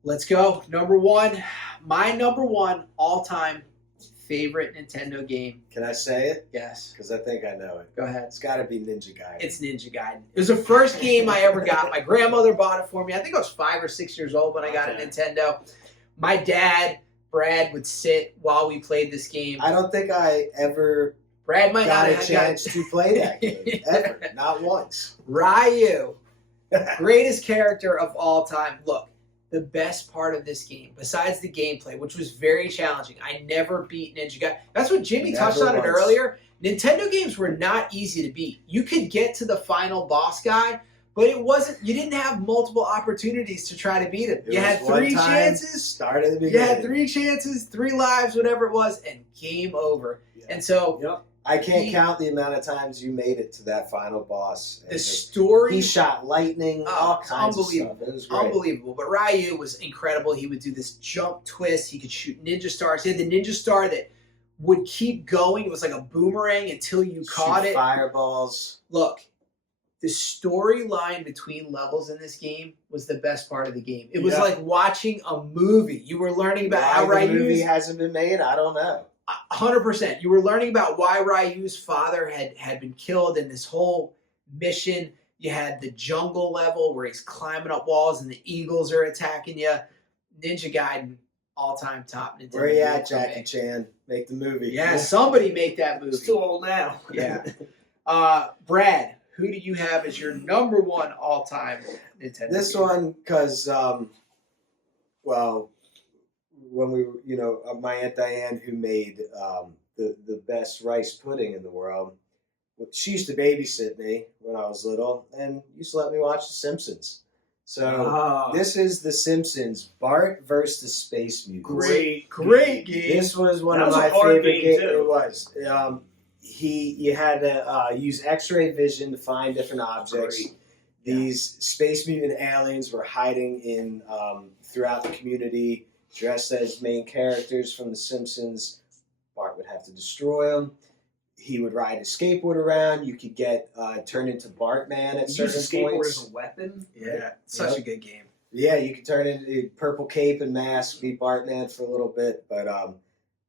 Let's go. Number 1. My number 1 all-time favorite Nintendo game. Can I say it? Yes. Because I think I know it. Go ahead. It's got to be Ninja Gaiden. It's Ninja Gaiden. It was the first game I ever got. My grandmother bought it for me. I think I was 5 or 6 years old when I got a Nintendo. My dad, Brad, would sit while we played this game. I don't think I ever Brad might got not a chance to play that game. Ever. Not once. Ryu, greatest character of all time. Look, the best part of this game, besides the gameplay, which was very challenging, I never beat Ninja Gaiden. That's what Jimmy touched on it earlier. Nintendo games were not easy to beat. You could get to the final boss guy, but it wasn't. You didn't have multiple opportunities to try to beat him. You had 3 chances. Start at the beginning. You had 3 chances, 3 lives, whatever it was, and game over. Yeah. And so I can't count the amount of times you made it to that final boss. The story. He shot lightning, all kinds of stuff. It was great. Unbelievable. But Ryu was incredible. He would do this jump twist. He could shoot ninja stars. He had the ninja star that would keep going. It was like a boomerang until you caught it. Fireballs. Look, the storyline between levels in this game was the best part of the game. It was like watching a movie. You were learning about how Ryu's... the movie hasn't been made, I don't know. 100%. You were learning about why Ryu's father had been killed in this whole mission. You had the jungle level where he's climbing up walls and the eagles are attacking you. Ninja Gaiden, all-time top Nintendo. Where you at, Jackie Chan? Make the movie. Yeah, somebody make that movie. It's too old now. Yeah. Brad, who do you have as your number 1 all-time Nintendo This game? one, because, when we, my Aunt Diane, who made the best rice pudding in the world, she used to babysit me when I was little and used to let me watch The Simpsons. So this is The Simpsons, Bart versus the Space Mutants. Great game. This was one of my favorite games. It was. You had to use X-ray vision to find different objects. Great. These space mutant aliens were hiding in throughout the community, dressed as main characters from The Simpsons. Bart would have to destroy them. He would ride his skateboard around. You could get turned into Bartman at certain use a skateboard points. as a weapon. Yeah, such a good game. Yeah, you could turn into purple cape and mask, be Bartman for a little bit. But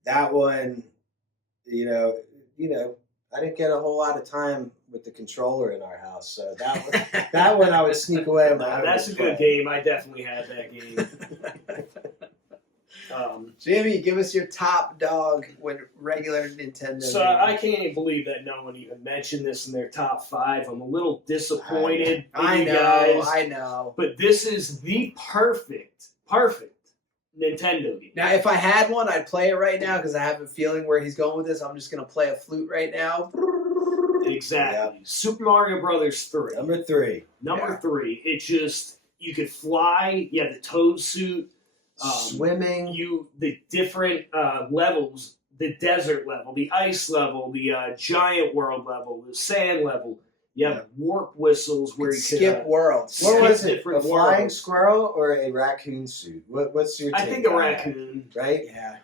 that one, I didn't get a whole lot of time with the controller in our house. So that one I would sneak away. That's a good game. I definitely had that game. Jamie, give us your top dog when regular Nintendo. So I can't even believe that no one even mentioned this in their top 5. I'm a little disappointed. I know. But this is the perfect Nintendo game. Now, if I had one, I'd play it right now because I have a feeling where he's going with this. I'm just going to play a flute right now. Exactly. Yeah. Super Mario Brothers 3. Number 3. Number 3. It just, you could fly. You had the Toad suit. Swimming. The different levels, the desert level, the ice level, the giant world level, the sand level. You have warp whistles where you skip worlds. What was it? A flying squirrel or a raccoon suit? What's your take? I think a raccoon. Right? Yeah.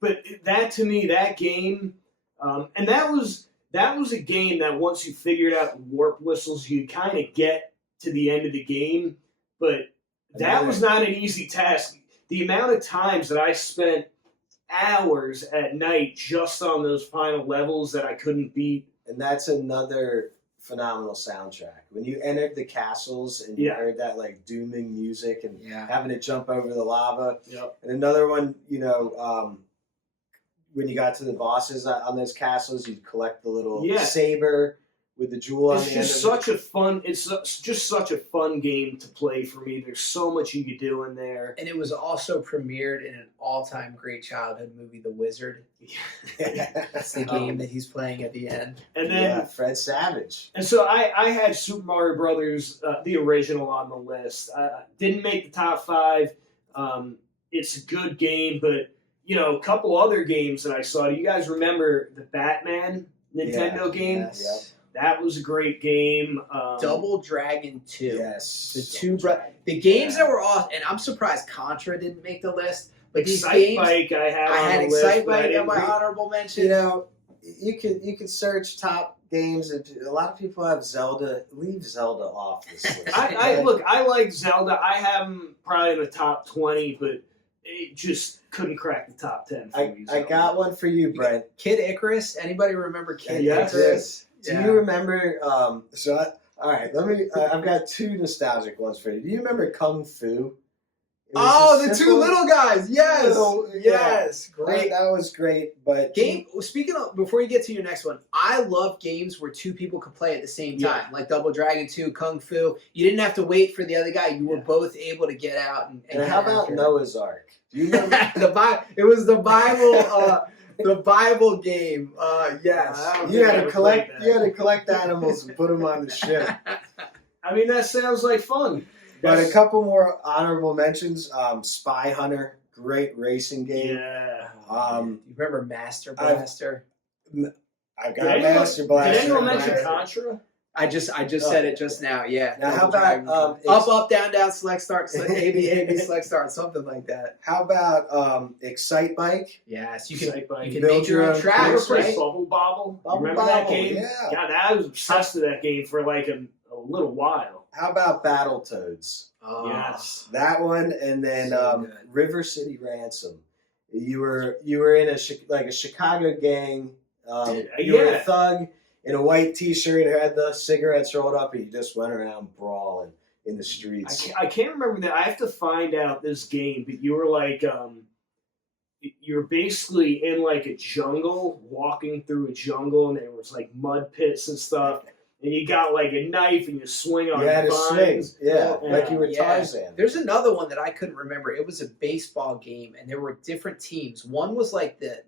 But that to me, that game, and that was a game that once you figured out warp whistles, you kind of get to the end of the game. But that was not an easy task. The amount of times that I spent hours at night just on those final levels that I couldn't beat. And that's another phenomenal soundtrack. When you entered the castles and you heard that like dooming music and having to jump over the lava. Yep. And another one, when you got to the bosses on those castles, you'd collect the little saber with the jewel on the end. It's just such a fun game to play for me. There's so much you could do in there. And it was also premiered in an all-time great childhood movie, The Wizard. That's the game that he's playing at the end. And then Fred Savage. And so I had Super Mario Brothers, the original, on the list. Didn't make the top 5. It's a good game, but a couple other games that I saw. Do you guys remember the Batman Nintendo game? Yes. Yep. That was a great game. Double Dragon 2. Yes. The games that were off, and I'm surprised Contra didn't make the list. But these Excite games, Bike I had Excite Bike on my honorable mention. You could search top games, and a lot of people have Zelda. Leave Zelda off this list. I like Zelda. I have them probably in the top 20, but it just couldn't crack the top 10 for me. I got one for you, Brent. Kid Icarus. Anybody remember Kid Yes. Icarus? Do you remember? All right. Let me. I've got 2 nostalgic ones for you. Do you remember Kung Fu? The 2 little guys. Yes. Yes. Great. That was great. But speaking of, before you get to your next one, I love games where 2 people could play at the same time, like Double Dragon 2, Kung Fu. You didn't have to wait for the other guy. You were both able to get out. And how about Noah's Ark? Do you remember It was the Bible. The Bible game. Yes. You had to collect animals and put them on the ship. I mean, that sounds like fun. But a couple more honorable mentions. Spy Hunter, great racing game. Yeah. You remember Master Blaster? I've got Master Blaster. Did anyone mention Contra? I just said it just now. Yeah. Now how about up, down, down, select, start, select, A, B, A, B, select, start, something like that. How about Excite Bike? Yes, you can build make your own tracks, right? Bubble Bobble. Bubble Remember Bobble, that game? yeah. God, I was obsessed with that game for like a little while. How about Battletoads? Oh, Yes. That one, and then So good. River City Ransom. You were in a Chicago gang. You were a thug in a white T-shirt who had the cigarettes rolled up, and you just went around brawling in the streets. I can't remember that. I have to find out this game, but you were like, you're basically in like a jungle, walking through a jungle, and there was like mud pits and stuff. And you got like a knife and you swing on vines. Like you were Tarzan. There's another one that I couldn't remember. It was a baseball game, and there were different teams. One was like the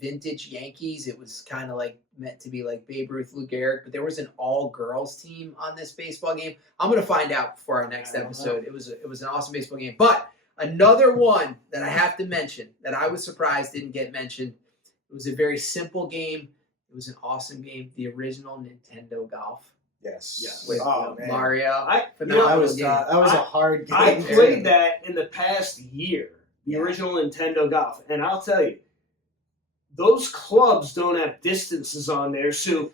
vintage Yankees. It was kind of like meant to be like Babe Ruth, Lou Gehrig, but there was an all-girls team on this baseball game. I'm gonna find out before our next episode. It was an awesome baseball game. But another one that I have to mention that I was surprised didn't get mentioned. It was a very simple game. It was an awesome game. The original Nintendo Golf. Yes. With Mario. That was a hard game. I played that in the past year. The original Nintendo Golf. And I'll tell you, those clubs don't have distances on there. So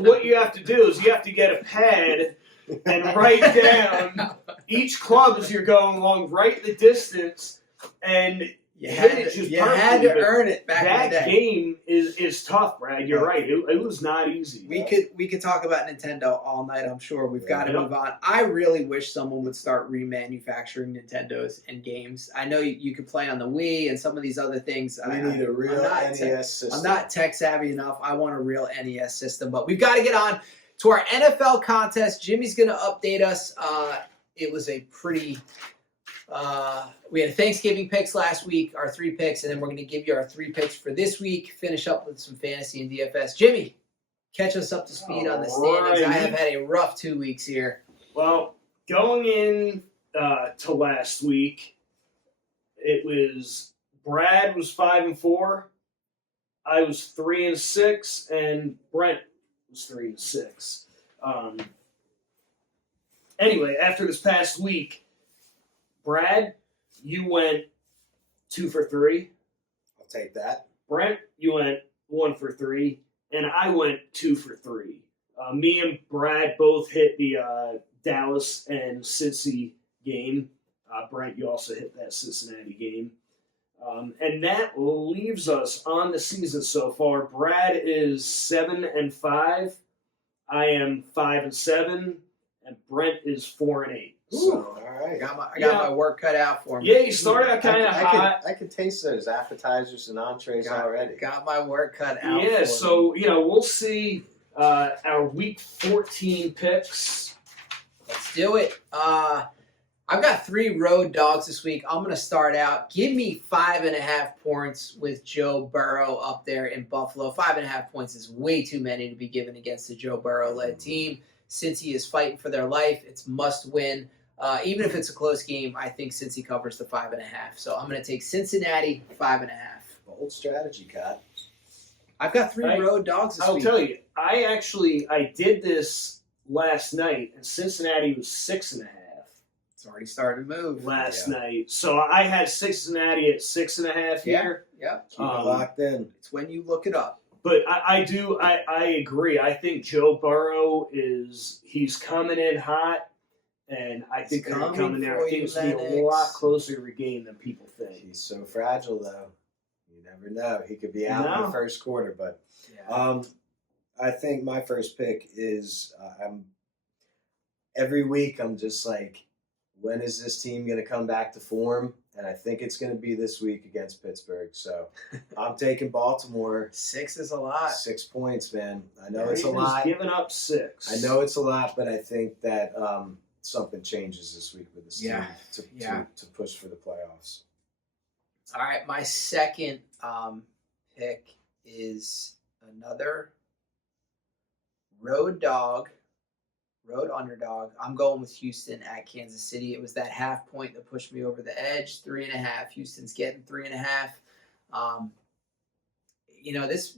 what you have to do is you have to get a pad and write down each club as you're going along, write the distance, and you had to earn it back in the day. That game is tough, Brad. You're right. It was not easy. We could talk about Nintendo all night, I'm sure. We've got to move on. I really wish someone would start remanufacturing Nintendos and games. I know you could play on the Wii and some of these other things. We need a real NES system. I'm not tech savvy enough. I want a real NES system. But we've got to get on to our NFL contest. Jimmy's going to update us. It was a pretty... we had Thanksgiving picks last week, our 3 picks, and then we're going to give you our 3 picks for this week, finish up with some fantasy and DFS. Jimmy, catch us up to speed on the standings. I have had a rough 2 weeks here. Well, going in to last week, it was Brad was 5-4, I was 3-6, and Brent was 3-6. Anyway, after this past week, Brad, you went 2 for 3. I'll take that. Brent, you went 1 for 3, and I went 2 for 3. Me and Brad both hit the Dallas and Cincy game. Brent, you also hit that Cincinnati game. And that leaves us on the season so far. Brad is 7-5. I am 5-7, and Brent is 4-8. So, all right. I got my work cut out for me. yeah, you started out kind of hot. I could taste those appetizers and entrees already. Got my work cut out. Yeah, for so me. we'll see our Week 14 picks. Let's do it. I've got 3 road dogs this week. I'm going to start out. Give me 5.5 points with Joe Burrow up there in Buffalo. 5.5 points is way too many to be given against the Joe Burrow-led team. Since he is fighting for their life, it's must win. Even if it's a close game, I think Cincy covers the 5.5. So I'm going to take Cincinnati 5.5. Bold strategy, Kat. I've got 3 road dogs this week. I'll tell you, I did this last night, and Cincinnati was 6.5. It's already started to move. Last night. So I had Cincinnati at 6.5 here. Yeah. Keep it locked in. It's when you look it up. But I agree. I think Joe Burrow he's coming in hot, and I think they're coming there. I think it's going to be a lot closer to a game than people think. He's so fragile, though. You never know. He could be out in the first quarter. But I think my first pick is every week I'm just like, when is this team going to come back to form? And I think it's going to be this week against Pittsburgh. So I'm taking Baltimore. 6 is a lot. 6 points, man. I know it's a lot. Giving up 6. I know it's a lot, but I think that something changes this week with this team to push for the playoffs. All right, my second pick is another road underdog. I'm going with Houston at Kansas City. It was that half point that pushed me over the edge. 3.5. Houston's getting 3.5.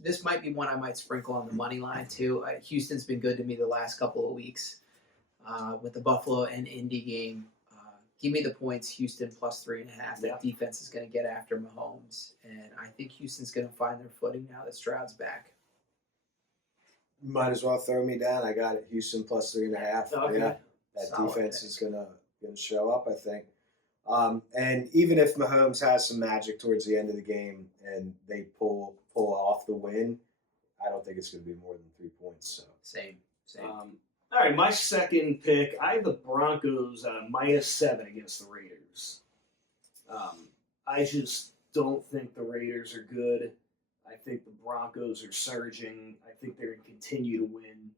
This might be one I might sprinkle on the money line too. Houston's been good to me the last couple of weeks with the Buffalo and Indy game. Give me the points. Houston plus 3.5. That defense is going to get after Mahomes, and I think Houston's going to find their footing now that Stroud's back. Might as well throw me down. I got it. Houston plus 3.5. Okay. Yeah, that Solid defense pick. is gonna show up, I think. And even if Mahomes has some magic towards the end of the game and they pull off the win, I don't think it's going to be more than 3 points. So Same. All right, my second pick, I have the Broncos -7 against the Raiders. I just don't think the Raiders are good. I think the Broncos are surging. I think they're going to continue to win.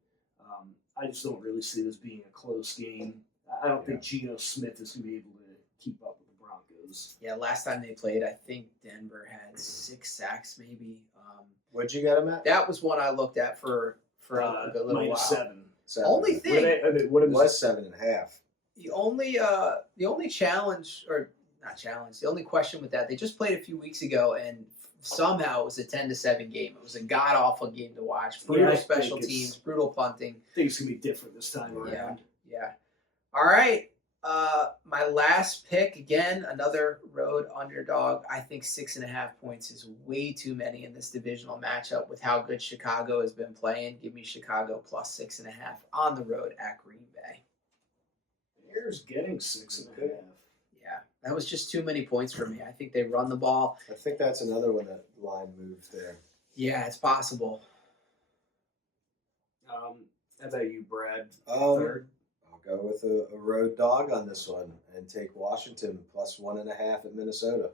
I just don't really see this being a close game. I don't think Geno Smith is going to be able to keep up with the Broncos. Yeah, last time they played, I think Denver had 6 sacks maybe. what'd you get him at? That was one I looked at for a good little while. -7. Only thing, What It is was 7.5. the only challenge, or not challenge, the only question with that, they just played a few weeks ago, and somehow it was a 10-7 game. It was a god awful game to watch. Brutal I special think teams, brutal punting. I think it's going to be different this time around. Yeah. All right. My last pick, again, another road underdog. I think 6.5 points is way too many in this divisional matchup with how good Chicago has been playing. Give me Chicago plus 6.5 on the road at Green Bay. Bears getting 6.5. Yeah, that was just too many points for me. I think they run the ball. I think that's another one that line moved there. Yeah, it's possible. How about you, Brad? Third. I'll go with a road dog on this one and take Washington plus 1.5 at Minnesota.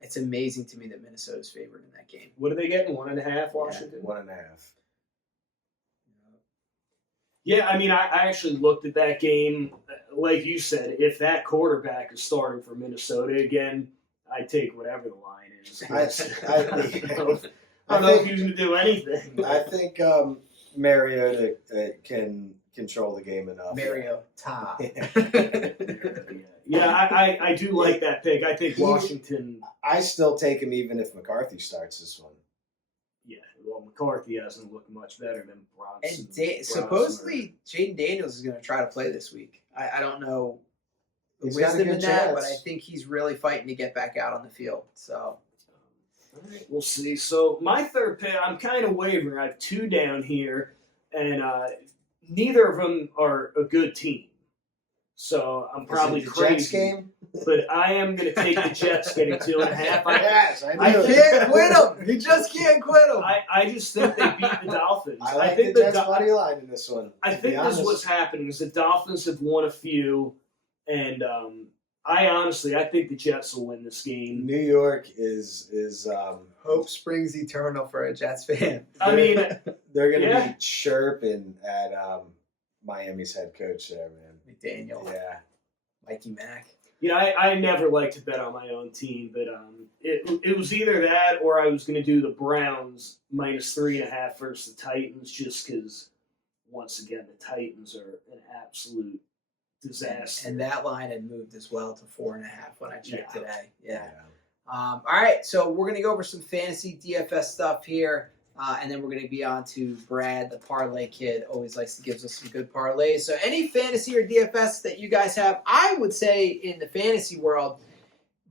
It's amazing to me that Minnesota's favored in that game. What are they getting? 1.5, Washington? 1.5. Yeah, I mean, I actually looked at that game. Like you said, if that quarterback is starting for Minnesota again, I'd take whatever the line is. I don't know if he's going to do anything. I think Mariota can control the game enough. Mariota. Yeah, I do like that pick. I think Washington. I still take him even if McCarthy starts this one. Yeah, well, McCarthy hasn't looked much better than Bronson. And supposedly, Jaden Daniels is going to try to play this week. I don't know the He's got a wisdom good in that, chance. but I think he's really fighting to get back out on the field. So, All right, we'll see. So my third pick, I'm kind of wavering. I have 2 down here, and neither of them are a good team. So I'm Is probably it the crazy. Jets game? But I am going to take the Jets getting 2.5. Yes, I can't quit him. You just can't quit him. I just think they beat the Dolphins. I like think the Jets money line in this one. I think this is what's happening is the Dolphins have won a few, and I think the Jets will win this game. New York is Hope springs eternal for a Jets fan. I mean, they're going to Yeah. be chirping at Miami's head coach there, man. McDaniel, Yeah. Mikey Mack. I never like to bet on my own team, but it was either that or I was going to do the Browns -3.5 versus the Titans, just because once again the Titans are an absolute disaster. And that line had moved as well to 4.5 when I checked Yeah. today. Yeah. All right, so we're going to go over some fantasy DFS stuff here, and then we're going to be on to Brad, the parlay kid. Always likes to give us some good parlays. So any fantasy or DFS that you guys have, I would say in the fantasy world,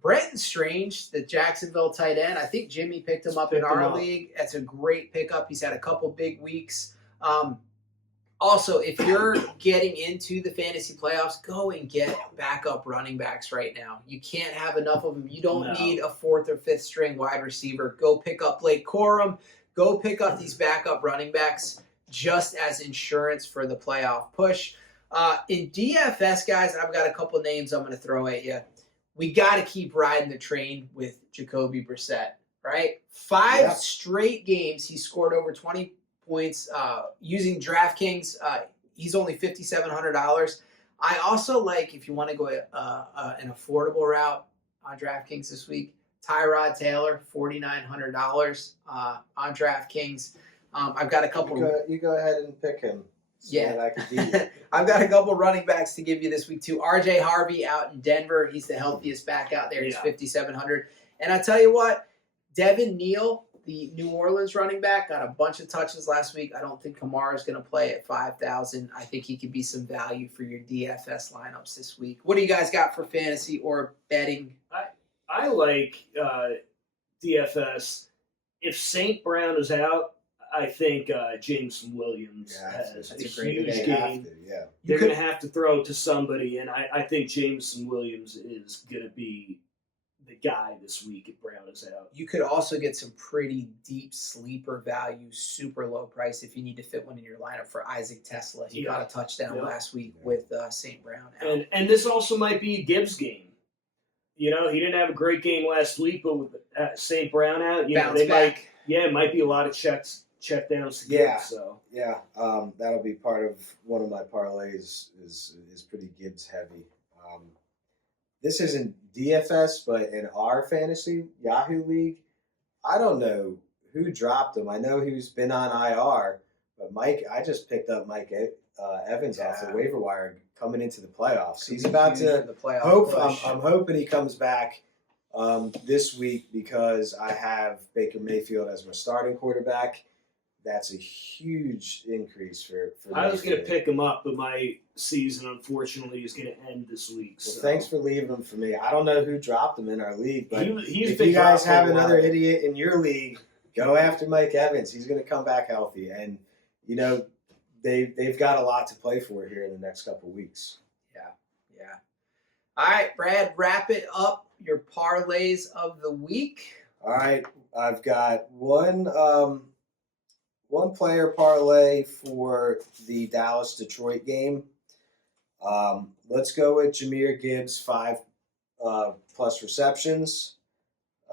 Brenton Strange, the Jacksonville tight end, I think Jimmy picked him up in our league. That's a great pickup. He's had a couple big weeks. Also, if you're getting into the fantasy playoffs, go and get backup running backs right now. You can't have enough of them. You don't need a 4th or 5th string wide receiver. Go pick up Blake Corum. Go pick up these backup running backs just as insurance for the playoff push. In DFS, guys, I've got a couple names I'm going to throw at you. We got to keep riding the train with Jacoby Brissett, right? 5 straight games he scored over 20 points using DraftKings. He's only $5,700. I also like, if you want to go an affordable route on DraftKings this week, Tyrod Taylor, $4,900 on DraftKings. I've got a couple. You go ahead and pick him. So that I can beat you. I've got a couple running backs to give you this week too. RJ Harvey out in Denver. He's the healthiest back out there. He's $5,700. And I tell you what, Devin Neal, the New Orleans running back, got a bunch of touches last week. I don't think Kamara is going to play at 5,000. I think he could be some value for your DFS lineups this week. What do you guys got for fantasy or betting? I like DFS. If St. Brown is out, I think Jameson Williams has a huge game. They're going to have to throw it to somebody, and I think Jameson Williams is going to be the guy this week if Brown is out. You could also get some pretty deep sleeper value, super low price if you need to fit one in your lineup for Isaac Tesla. He got a touchdown last week with St. Brown out. And this also might be Gibbs' game. You know, he didn't have a great game last week, but with St. Brown out, it might be a lot of checkdowns to Gibbs. So that'll be part of one of my parlays. Is pretty Gibbs heavy. This isn't DFS, but in our fantasy Yahoo league, I don't know who dropped him. I know he's been on IR, but I just picked up Mike Evans off the waiver wire coming into the playoffs. He's about to I'm hoping he comes back this week because I have Baker Mayfield as my starting quarterback. That's a huge increase for I was going to pick him up, but my season, unfortunately, is going to end this week. Well, thanks for leaving him for me. I don't know who dropped him in our league, but if you guys have another idiot in your league, go after Mike Evans. He's going to come back healthy. And, you know, they've got a lot to play for here in the next couple of weeks. Yeah. All right, Brad, wrap it up. Your parlays of the week. All right, I've got one player parlay for the Dallas-Detroit game. Let's go with Jahmyr Gibbs, 5+ receptions.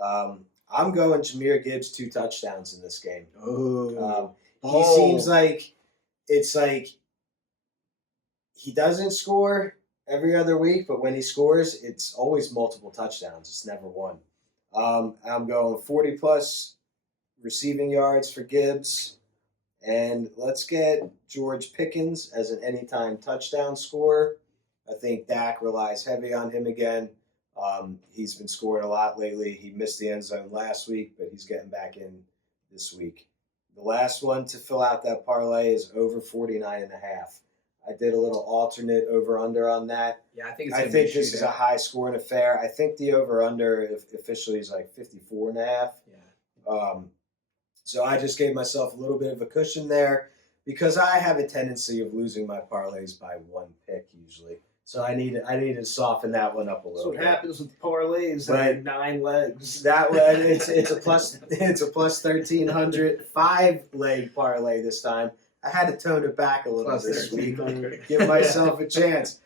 I'm going Jahmyr Gibbs 2 touchdowns in this game. He seems like he doesn't score every other week, but when he scores, it's always multiple touchdowns. It's never one. I'm going 40+ receiving yards for Gibbs. And let's get George Pickens as an anytime touchdown scorer. I think Dak relies heavy on him again. He's been scoring a lot lately. He missed the end zone last week, but he's getting back in this week. The last one to fill out that parlay is over 49.5. I did a little alternate over-under on that. Yeah, I think this is a high-scoring affair. I think the over-under officially is like 54.5. Yeah. So I just gave myself a little bit of a cushion there because I have a tendency of losing my parlays by 1 pick usually. So I need to soften that one up a That's little what bit. happens with parlays that Right. have 9 legs. That one, it's a plus 1,300 5-leg parlay this time. I had to tone it back a little Plus this week. 1,300. Give myself a chance.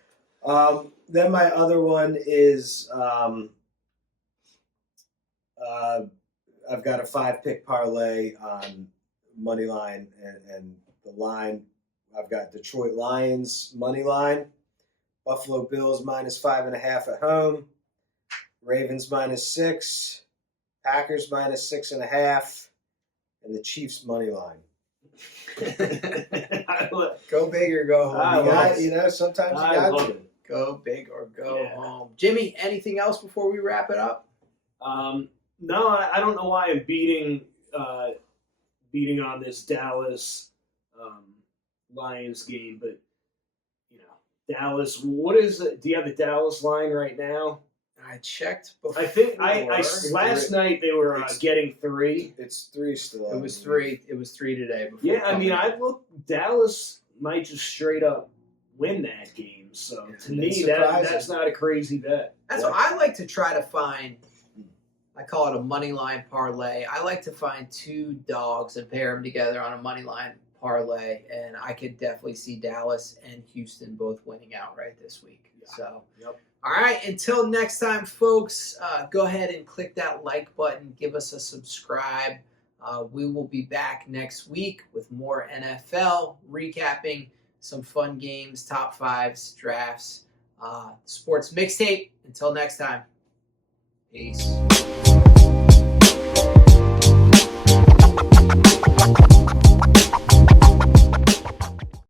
Then my other one is I've got a 5-pick parlay on money line and the line. I've got Detroit Lions money line, Buffalo Bills -5.5 at home, Ravens -6, Packers -6.5, and the Chiefs money line. Go big or go home. Sometimes you I got love to. it. Go big or go Yeah. home. Jimmy, anything else before we wrap it up? No, I don't know why I'm beating on this Dallas Lions game, but Dallas. What is it? Do you have the Dallas line right now? I checked before. I think I last night they were getting 3. It's 3 still. It was 3. It was 3 today. Before Yeah, I mean, coming. I look. Dallas might just straight up win that game. So to me, It's surprising. that's not a crazy bet. That's what I like to try to find. I call it a money line parlay. I like to find 2 dogs and pair them together on a money line parlay, and I could definitely see Dallas and Houston both winning outright this week. Yeah. So, Yep. all right. Until next time, folks, go ahead and click that like button. Give us a subscribe. We will be back next week with more NFL, recapping some fun games, top 5s, drafts, sports mixtape. Until next time, peace.